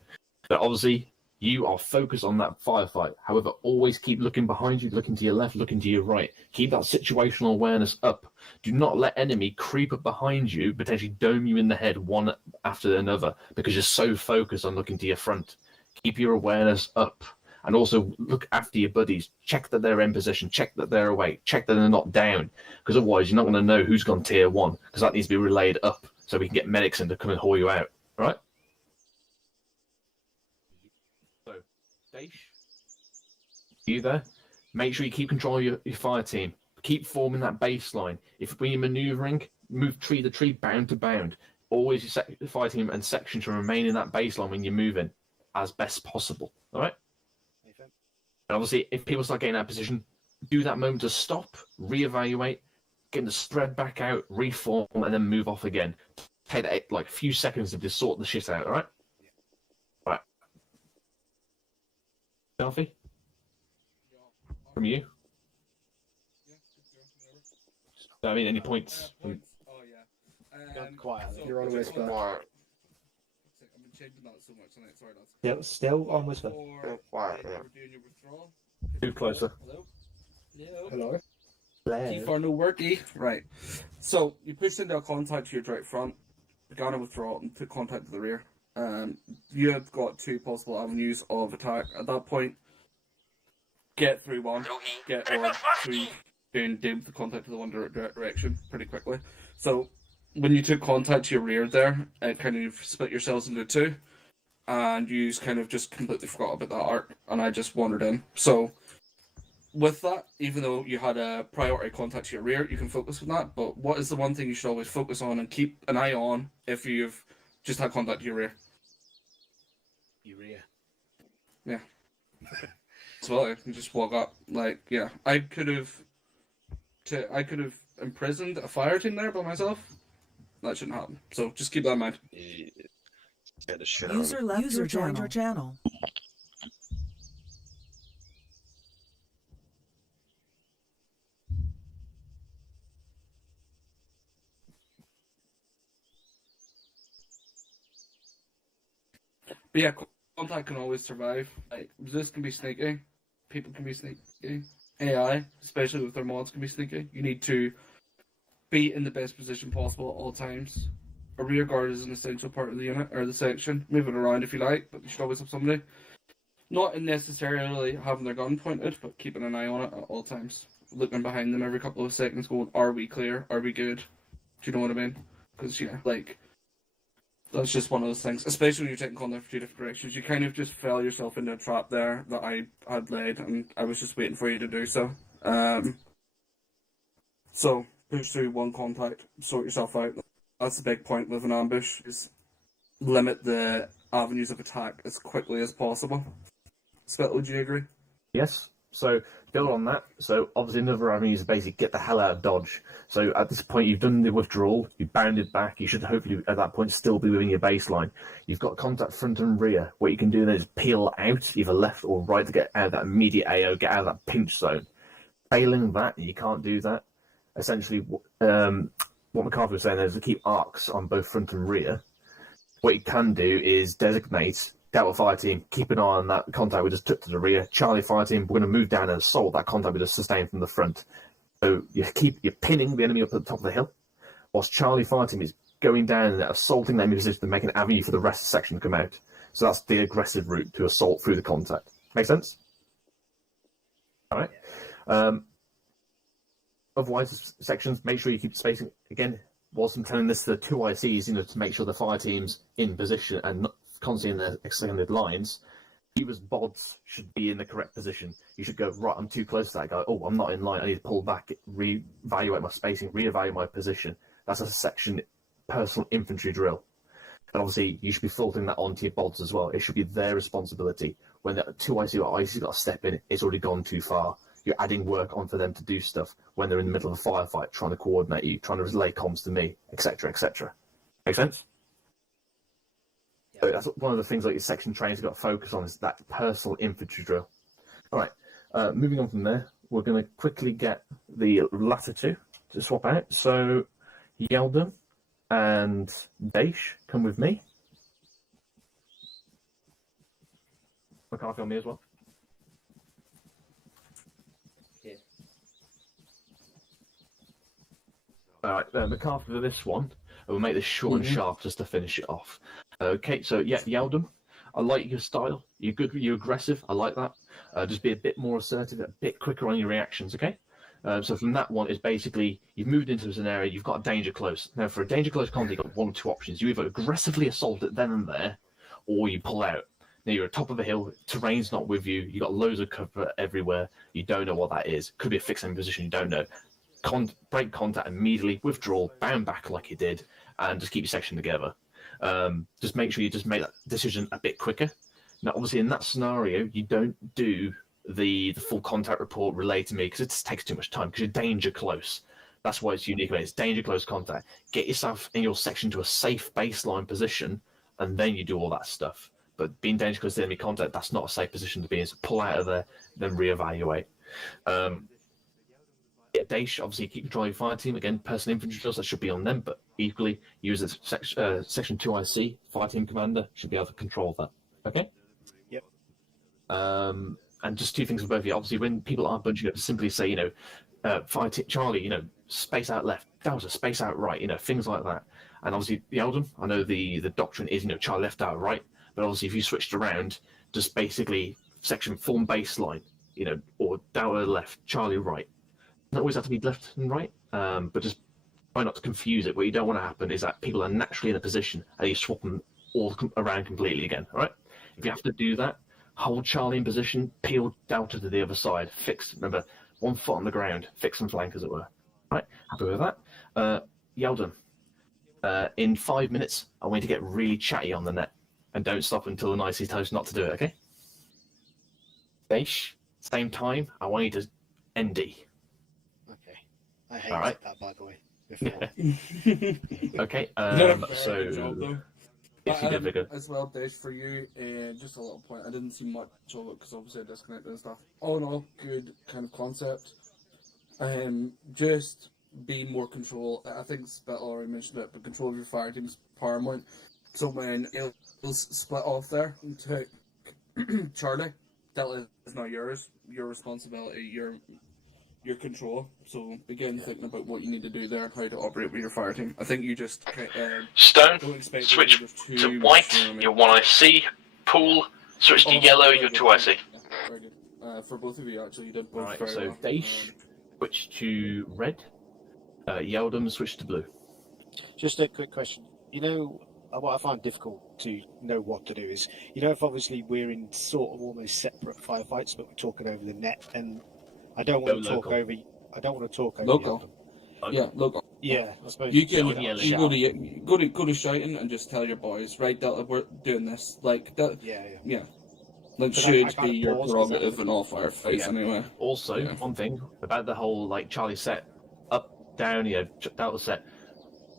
But obviously you are focused on that firefight. However, always keep looking behind you, looking to your left, looking to your right. Keep that situational awareness up. Do not let enemy creep up behind you, potentially dome you in the head one after another, because you're so focused on looking to your front. Keep your awareness up. And also look after your buddies. Check that they're in position. Check that they're awake. Check that they're not down. Because otherwise you're not going to know who's gone tier 1. Because that needs to be relayed up so we can get medics in to come and haul you out. All right? So, Daesh, you there? Make sure you keep control of your fire team. Keep forming that baseline. If when you're manoeuvring, move tree to tree, bound to bound. Always your fire team and section to remain in that baseline when you're moving as best possible. All right? And obviously, if people start getting out of position, do that moment to stop, reevaluate, get them to spread back out, reform, and then move off again. Take that, like a few seconds to just sort the shit out, all right? All right. Selfie? From you? I mean, any points? From... Oh, yeah. Quiet. So, You're on Whisper. I've been changing that so much on it. Sorry, lads. Yeah, still on Whisper. Quiet, yeah. Doing your withdrawal. Move closer. Hello? Hello. Key for no worky. Right. So you pushed into a contact to your direct front, began a withdrawal, and took contact to the rear. You have got 2 possible avenues of attack. At that point, get through one, or 3, and deal with the contact to the one direction pretty quickly. So when you took contact to your rear there, it kind of split yourselves into 2. And you kind of just completely forgot about that arc, and I just wandered in. So, with that, even though you had a priority contact to your rear, you can focus on that. But what is the one thing you should always focus on and keep an eye on if you've just had contact to your rear? Your rear. Yeah. So you can just walk up. Like, yeah, I could have imprisoned a fire team there by myself. That shouldn't happen. So just keep that in mind. User left your joined your channel. But yeah, contact can always survive. Like, resist can be sneaky. People can be sneaky. AI, especially with their mods, can be sneaky. You need to be in the best position possible at all times. A rear guard is an essential part of the unit, or the section. Move it around if you like, but you should always have somebody. Not necessarily having their gun pointed, but keeping an eye on it at all times. Looking behind them every couple of seconds going, are we clear? Are we good? Do you know what I mean? Because, yeah, like, that's just one of those things. Especially when you're taking contact for 2 different directions. You kind of just fell yourself into a trap there that I had laid, and I was just waiting for you to do so. So, push through 1 contact, sort yourself out. That's the big point with an ambush, is limit the avenues of attack as quickly as possible. Spit, would you agree? Yes. So build on that. So obviously another avenue is basically get the hell out of Dodge. So at this point you've done the withdrawal, you've bounded back, you should hopefully at that point still be within your baseline. You've got contact front and rear. What you can do then is peel out, either left or right, to get out of that immediate AO, get out of that pinch zone. Failing that, you can't do that. Essentially, what McCarthy was saying is to keep arcs on both front and rear. What you can do is designate Delta Fire Team, keep an eye on that contact we just took to the rear. Charlie Fire Team, we're going to move down and assault that contact we just sustained from the front. So you're pinning the enemy up at the top of the hill, whilst Charlie Fire Team is going down and assaulting the enemy position to make an avenue for the rest of the section to come out. So that's the aggressive route to assault through the contact. Make sense? All right. Otherwise, sections, make sure you keep spacing. Again, whilst I'm telling this to the two ICs, to make sure the fire team's in position and not constantly in their extended lines, Beaver's bods should be in the correct position. You should go, right, I'm too close to that guy. Oh, I'm not in line. I need to pull back, reevaluate my spacing, reevaluate my position. That's a section personal infantry drill. And obviously, you should be filtering that onto your bods as well. It should be their responsibility. When the two IC or IC got to step in, it's already gone too far. You're adding work on for them to do stuff when they're in the middle of a firefight, trying to coordinate you, trying to relay comms to me, etc., etc. Make sense? So that's one of the things like your section trains have got to focus on is that personal infantry drill. All right, moving on from there, we're going to quickly get the latter two to swap out. So Yeldon and Daish, come with me. McCarthy on me as well. All right, McCarthy for this one. We'll make this short and sharp just to finish it off. Okay, so yeah, Yeldon, I like your style. You're good, you're aggressive. I like that. Just be a bit more assertive, a bit quicker on your reactions, okay? So from that one, is basically you've moved into an area, you've got a danger close. Now, for a danger close contact, you've got one or two options. You either aggressively assault it then and there, or you pull out. Now, you're at the top of a hill, terrain's not with you, you've got loads of cover everywhere, you don't know what that is. Could be a fixed enemy position, you don't know. Break contact immediately, withdraw, bound back like you did, and just keep your section together. Just make sure you just make that decision a bit quicker. Now, obviously, in that scenario, you don't do the full contact report relay to me because it just takes too much time because you're danger close. That's why it's unique. It's danger close contact. Get yourself in your section to a safe baseline position, and then you do all that stuff. But being danger close to enemy contact, that's not a safe position to be in. So pull out of there, then reevaluate. Daish, obviously, keep control of your fire team. Again, personal infantry drills, that should be on them, but equally, you as a Section 2 IC, fire team commander, should be able to control that. Okay? Yep. And just two things for both of you. Obviously, when people are bunching up, simply say, fire team, Charlie, space out left, Delta, space out right, things like that. And obviously, Yeldon, I know the doctrine is, Charlie left out right, but obviously, if you switched around, just basically section form baseline, or Delta left, Charlie right. Not always have to be left and right, but just try not to confuse it. What you don't want to happen is that people are naturally in a position and you swap them all around completely again. All right. If you have to do that, hold Charlie in position, peel Delta to the other side, fix. Remember, 1 foot on the ground, fix and flank, as it were. All right. Happy with that. Yeldon, in 5 minutes, I want you to get really chatty on the net, and don't stop until the nicest tells you not to do it. Okay. Daish, same time. I want you to ND. I hate that, by the way. Okay, so if you did as well, Dave, for you, just a little point. I didn't see much of it because obviously I disconnected and stuff. All in all, good kind of concept. Just be more control. I think Spittle already mentioned it, but control of your fire team is paramount. So when Il's split off there and took Charlie, Delta is not yours. Your responsibility. Your control. So begin thinking about what you need to do there and how to operate with your fire team. I think you just Stone, switch to white, your 1 IC, pool, switch to yellow, your 2 IC. Yeah, very good. For both of you, actually, you did both right, very so well. Daish, switch to red, Yeldon, switch to blue. Just a quick question. What I find difficult to know what to do is, if obviously we're in sort of almost separate firefights, but we're talking over the net, and I don't want to talk over. I don't want to talk over local. Yeah, local. Yeah, I suppose You can go to shouting and just tell your boys, right, Delta, we're doing this. Like that. Yeah. That But I should kinda be your paused 'cause that- prerogative in all firefights Yeah. anyway. Also, Yeah. one thing about the whole like Charlie set up, down, Delta set.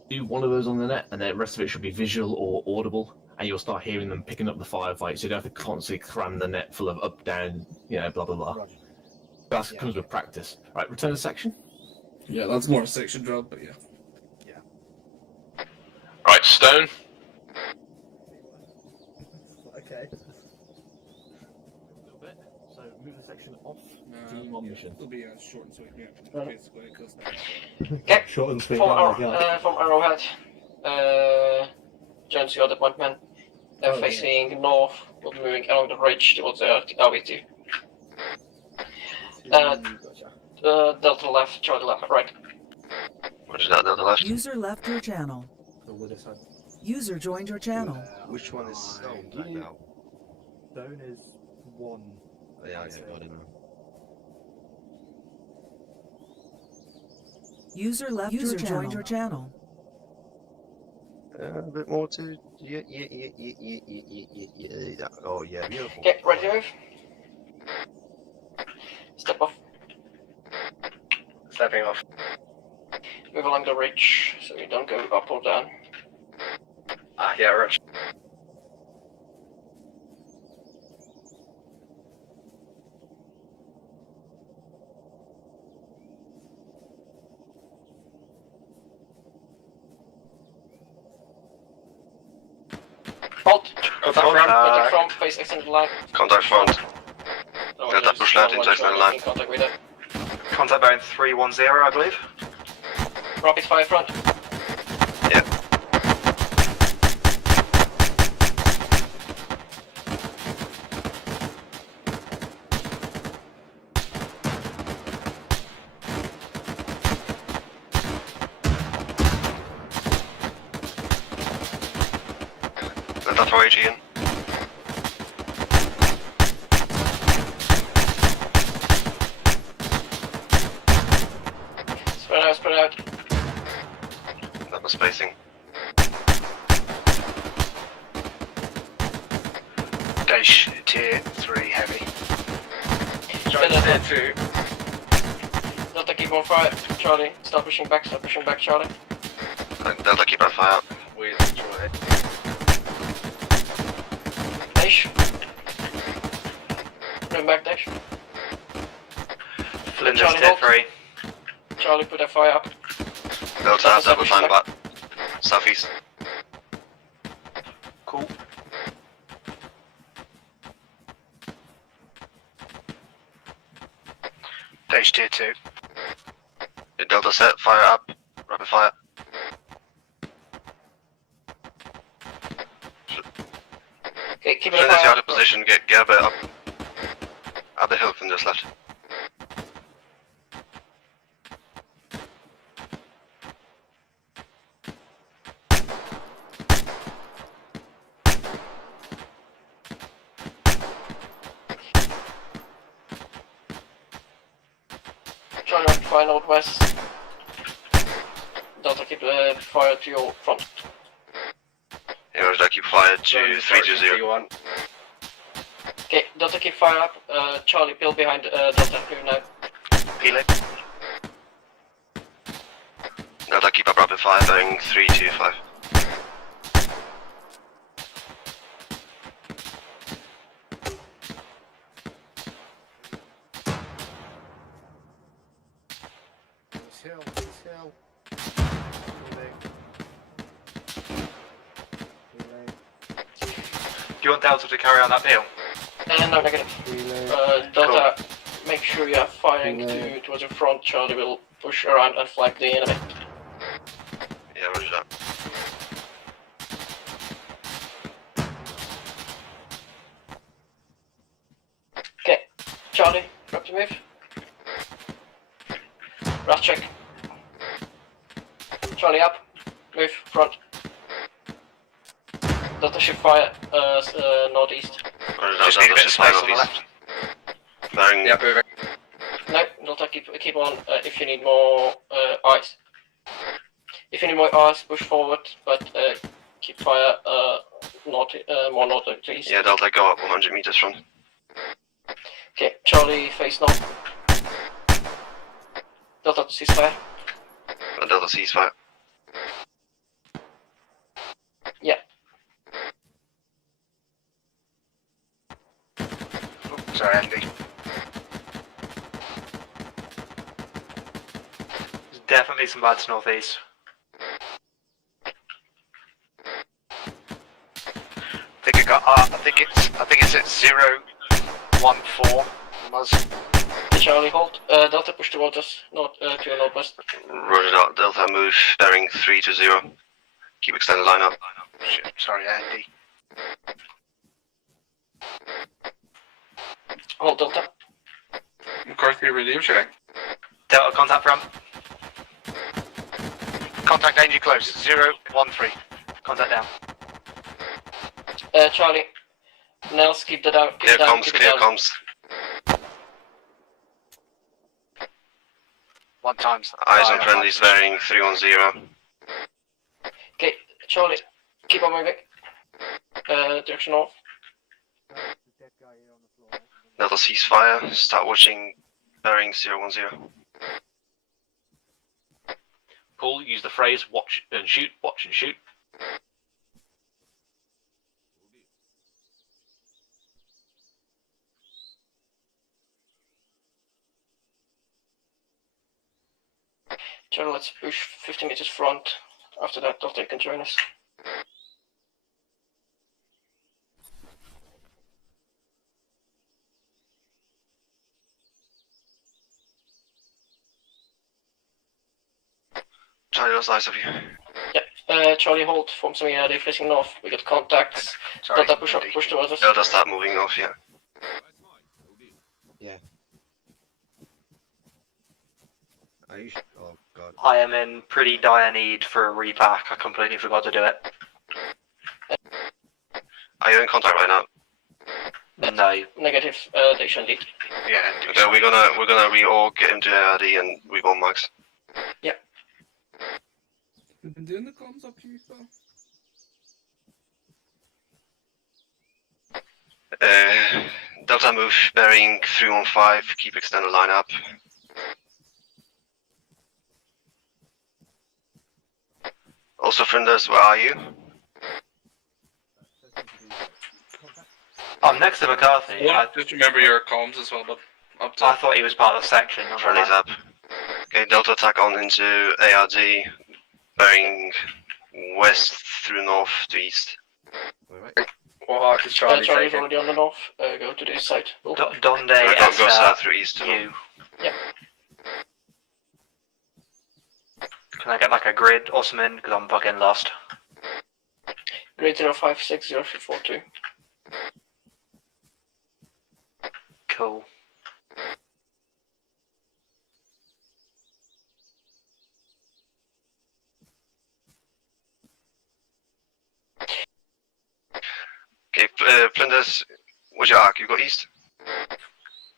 Do one of those on the net, and the rest of it should be visual or audible, and you'll start hearing them picking up the firefight. So you don't have to constantly cram the net full of up, down, blah blah blah. That comes with practice. Right, return to section. Yeah, that's more a section job, but yeah. Right, Stone. Okay. So move the section off. Team on mission. It'll be short and sweet. Yeah, basically, because Okay. Short and sweet. From Arrowhead, Jones, your appointment. They're facing north, will be moving along the ridge towards RV2. Delta left, Charlie left, right. What is that, Delta left? User left your channel. User joined your channel. Which one is Stone right now? Stone is 1. Oh, yeah, got it now. User left your channel. Joined your channel. A bit more to... Yeah. Oh, yeah, beautiful. Okay, ready to move? Step off. Stepping off. Move along the ridge so you don't go up or down. Ah, yeah, Rich. Halt! Contact From face extended line. Contact front. Oh, Delta push left into extended line. In contact with it. Contact bearing 310, I believe. Rapid fire front. Yeah. Delta throw AG in. Spread out. That was spacing. Dash tier 3 heavy. Delta 2. Delta keep on fire. Charlie, stop pushing back, Charlie. Delta keep on fire. We Dash. Bring back Dash. Flinders Charlie, tier hold. 3. Charlie, put that fire up. Delta has double flying back. Southeast. Cool. Dash tier 2. Delta set, fire up. Rapid fire. Okay, keep it Flinders, fire you're out up. of position. Get a bit up. Up the hill, Flinders left. Charlie, rapid fire northwest. Delta keep fire to your front. Yeah, Delta keep fire to 320. Okay, Delta keep fire up. Charlie, peel behind Delta. Move now. Peeling. Delta keep up rapid fire, bearing 325. This hill. Do you want Delta to carry on that peel? No, negative. Delta, make sure you are firing towards your front. Charlie will push around and flank the enemy. Yeah, roger that. Okay, Charlie, prep to move. Rat check. Charlie up. Move, front. Delta should fire northeast. Just need a bit of space on the left. Bearing... Yeah, moving. No, Delta keep on if you need more eyes. If you need more eyes, push forward, but keep fire more north to east. Yeah, Delta go up 100 meters from. Okay, Charlie face north. Delta ceasefire. Delta ceasefire. Yeah. Oh, sorry, Andy. There's definitely some bad northeast. I think it's at 014. Muzz. Charlie hold. Delta push towards us. North to your northwest. Roger that. Delta move bearing 320. Keep extended line up. Shit, sorry, Andy. Hold Delta. McCarthy radio check. Delta contact from. Contact danger close. 013. Contact down. Charlie. Nels, keep the down. Keep Clear it down. comms, Keep it clear down. comms. One times. Eyes on friendlies bearing 310. Okay, Charlie, keep on moving. Direction north. Delta ceasefire. Start watching bearing 010. Paul, use the phrase watch and shoot, watch and shoot. Charlie, let's push 50 meters front. After that, Delta can join us. Charlie lost eyes of you. Yeah, Charlie hold, form some ERD facing north. We got contacts. Sorry, Delta push towards us. Delta start moving north, yeah. Yeah. Oh god. I am in pretty dire need for a repack. I completely forgot to do it. Are you in contact right now? No. Negative, they shouldn't lead. Yeah. Okay, we're gonna reorg, get into ARD and reborn max. Yeah. We've been doing the comms up here, so. Delta move bearing 315, keep extended line up. Also, frienders, where are you? I'm next to McCarthy. Yeah, just remember your comms as well, but up to. I thought he was part of the section. not Friendly's gonna lie. up. Okay, Delta attack on into ARD, bearing west through north to east. What arc is Charlie Charlie's taking? already on the north. Go to the east side. Cool. Donde Go south through east. you. Yeah. Can I get like a grid or something? Because I'm fucking lost. Grade 056042. Cool. Okay, Flinders, what's your arc? You got east?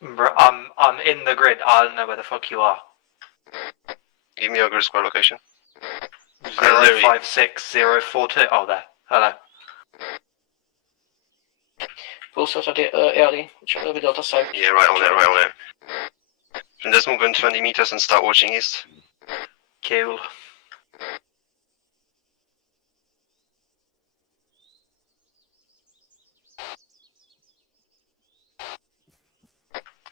Bro, I'm in the grid. I don't know where the fuck you are. Give me your grid square location. 056042. Oh, there. Hello. Full start at the ARD, which will be Delta south. Yeah, right on there, right on there. Flinders, move in 20 meters and start watching east. Cool.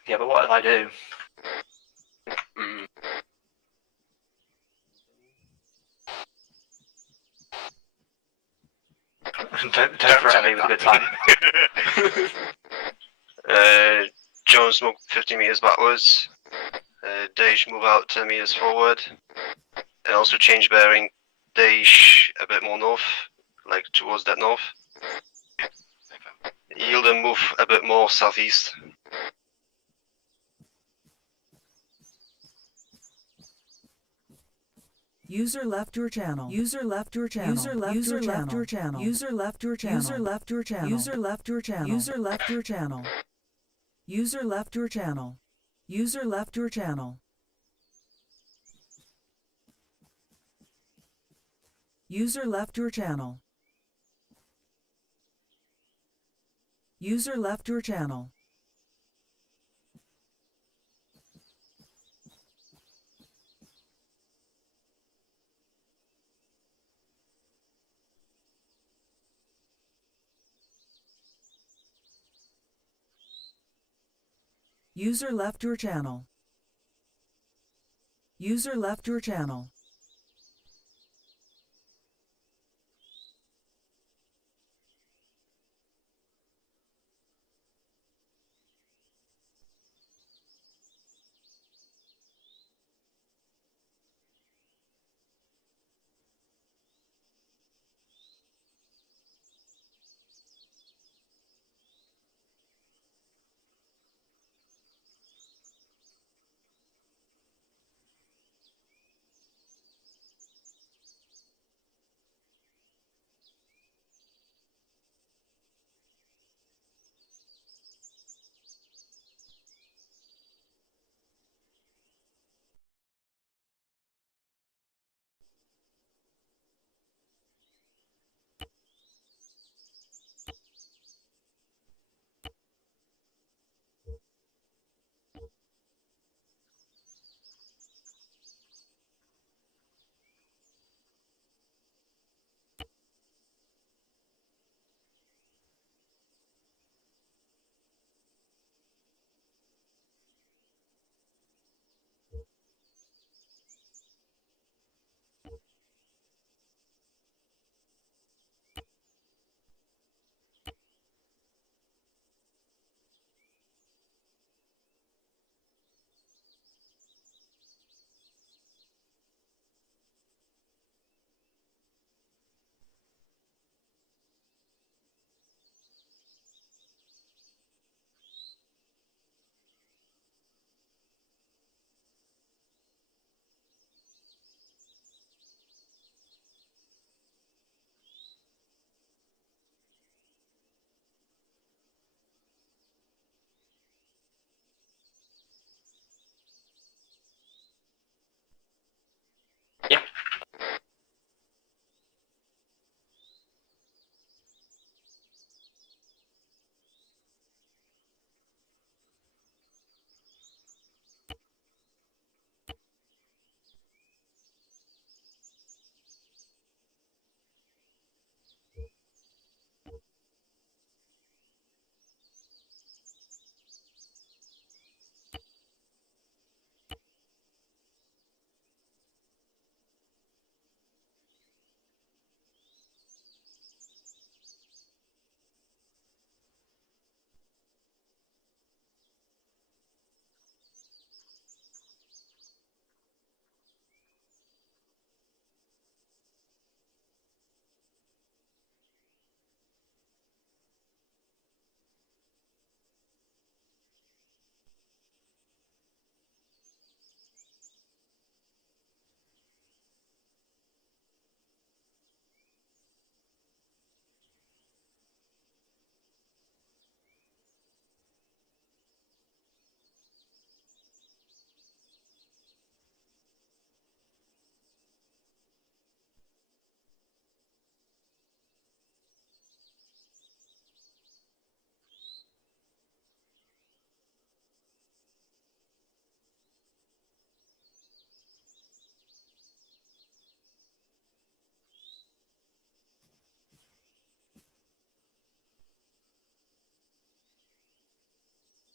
Yeah, but what if I do? Don't threaten me with a good time. Jones move 50 meters backwards. Dage move out 10 meters forward. And also change bearing. Dage a bit more north, like towards that north. Yield and move a bit more southeast. User left your channel. User left your channel. User left your channel. User left your channel. User left your channel. User left your channel. User left your channel. User left your channel. User left your channel. User left your channel. User left your channel. User left your channel. User left your channel.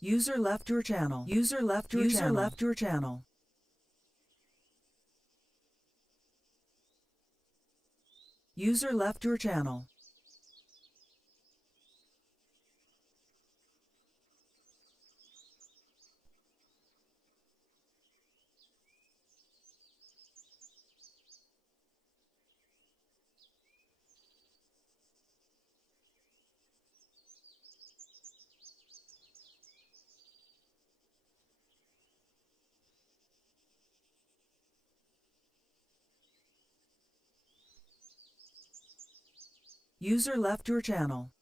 User left your channel. User left your channel. User left your channel. User left your channel. User left your channel.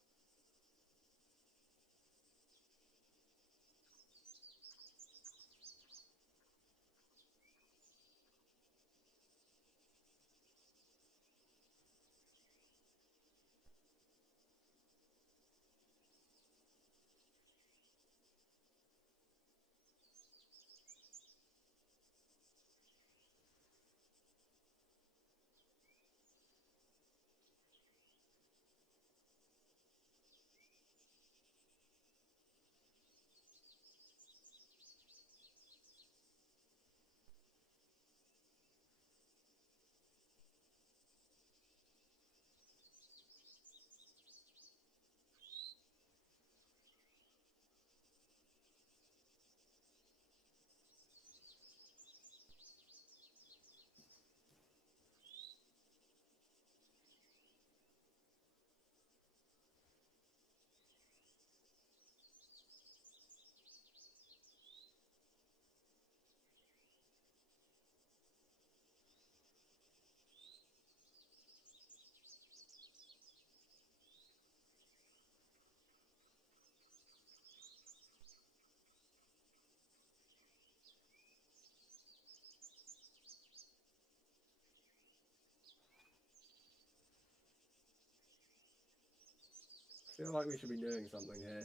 feel like we should be doing something here.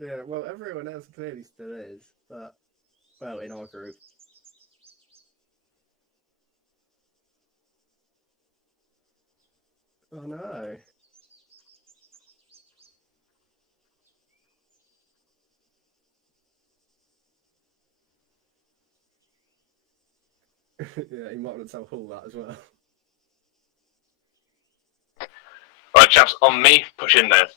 Yeah, well, everyone else clearly still is, but, well, in our group. Oh no. Yeah, he might want to tell Hall that as well. Right, chaps, on me, push in there.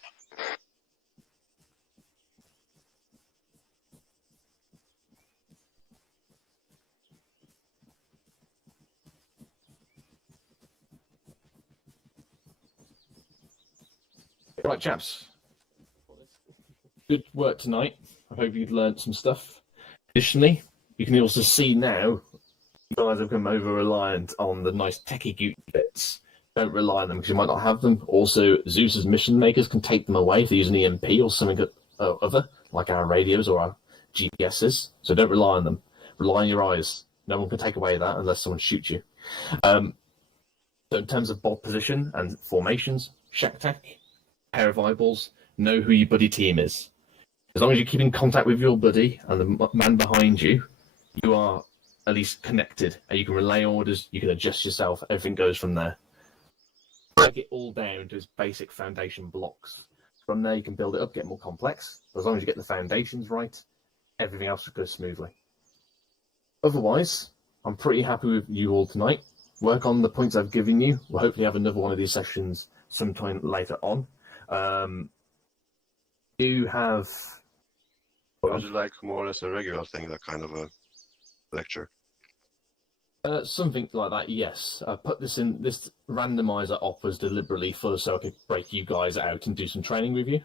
Right, chaps. Good work tonight. I hope you've learned some stuff. Additionally, you can also see now you guys have become over-reliant on the nice techie bits. Don't rely on them because you might not have them. Also, Zeus's mission makers can take them away if they use an EMP or something other, like our radios or our GPSs. So don't rely on them. Rely on your eyes. No one can take away that unless someone shoots you. So in terms of bolt position and formations, shack attack, pair of eyeballs, know who your buddy team is. As long as you keep in contact with your buddy and the man behind you, you are at least connected, and you can relay orders, you can adjust yourself, everything goes from there. Break it all down to its basic foundation blocks. From there you can build it up, get more complex, but as long as you get the foundations right, everything else will go smoothly. Otherwise, I'm pretty happy with you all tonight. Work on the points I've given you. We'll hopefully have another one of these sessions sometime later on. Do have... Was it like more or less a regular thing, that kind of a lecture? Something like that, yes. I put this in, this randomizer offers deliberately for so I could break you guys out and do some training with you.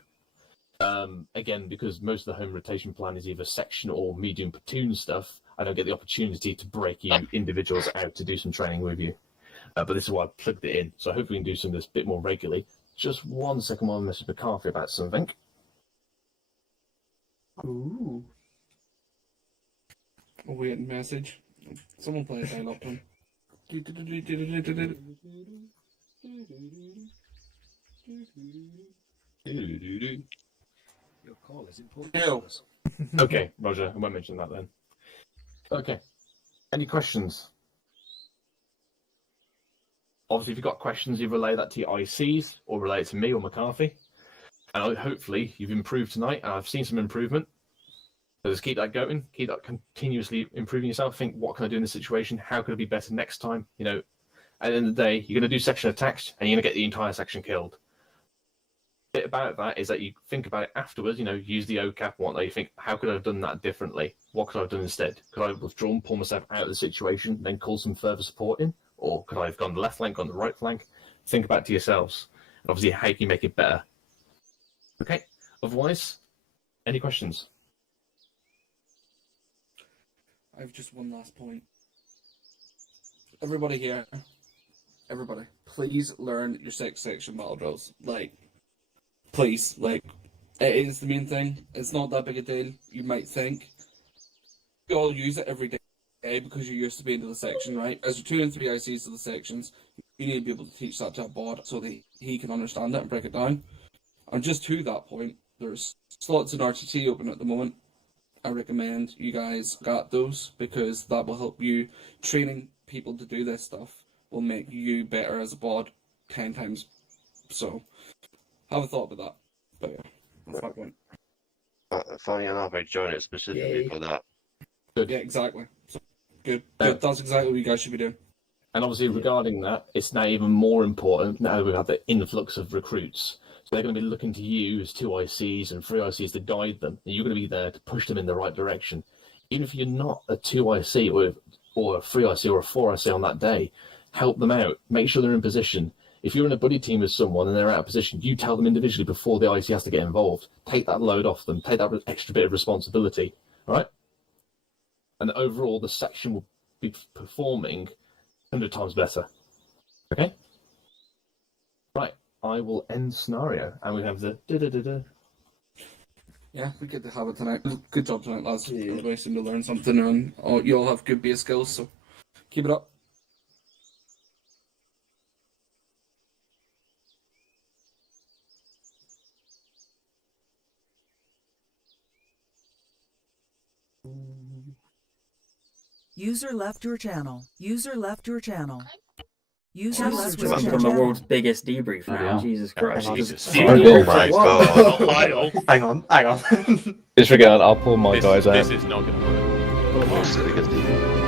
Again, because most of the home rotation plan is either section or medium platoon stuff, I don't get the opportunity to break you individuals out to do some training with you. But this is why I plugged it in, so hopefully we can do some of this a bit more regularly. Just 1 second while I message McCarthy about something. Ooh. A weird message. Someone play a dial-up tone. Your call is important. No. Okay, Roger, I won't mention that then. Okay. Any questions? Obviously, if you've got questions, you relay that to your ICs or relay it to me or McCarthy. And hopefully you've improved tonight, and I've seen some improvement. So just keep that going, keep that continuously improving yourself. Think, what can I do in this situation? How could it be better next time? You know, at the end of the day, you're going to do section attacks, and you're going to get the entire section killed. The bit about that is that you think about it afterwards, you know, use the OCAP and whatnot. You think, how could I have done that differently? What could I have done instead? Could I have withdrawn, pull myself out of the situation, then call some further support in? Or could I have gone the left flank, gone the right flank? Think about it to yourselves. And obviously, how can you make it better? Okay, otherwise, any questions? I have just one last point. Everybody here, everybody, please learn your section battle drills. Like, please, like, it is the main thing. It's not that big a deal, you might think. You all use it every day because you're used to being to the section, right? As you're 2 and 3 ICs to the sections, you need to be able to teach that to a bot so that he can understand it and break it down. And just to that point, there's slots in RTT open at the moment. I recommend you guys got those because that will help you. Training people to do this stuff will make you better as a bod 10 times. So, have a thought about that. But yeah, that's my point. Funny enough, I joined it specifically for that. Good. Yeah, exactly. So, good. Good. That's exactly what you guys should be doing. And obviously, regarding that, it's now even more important now that we've had the influx of recruits. So they're going to be looking to you as 2 ICs and 3 ICs to guide them. And you're going to be there to push them in the right direction. Even if you're not a 2 IC or a 3 IC or a 4 IC on that day, help them out. Make sure they're in position. If you're in a buddy team with someone and they're out of position, you tell them individually before the IC has to get involved. Take that load off them. Take that extra bit of responsibility. All right? And overall, the section will be performing 100 times better. Okay? Right. I will end scenario, and we have the da-da-da-da. Yeah, we get to have it tonight. Good job tonight, lads. Everybody seemed to learn something, and you all have good base skills, so keep it up. User left your channel. User left your channel. User I'm left your from the channel. world's biggest debrief Oh, now. yeah. Jesus Christ. Oh my god. Hang on, hang on. Disregard, I'll pull my guys out. This is not going to work. World's biggest debrief.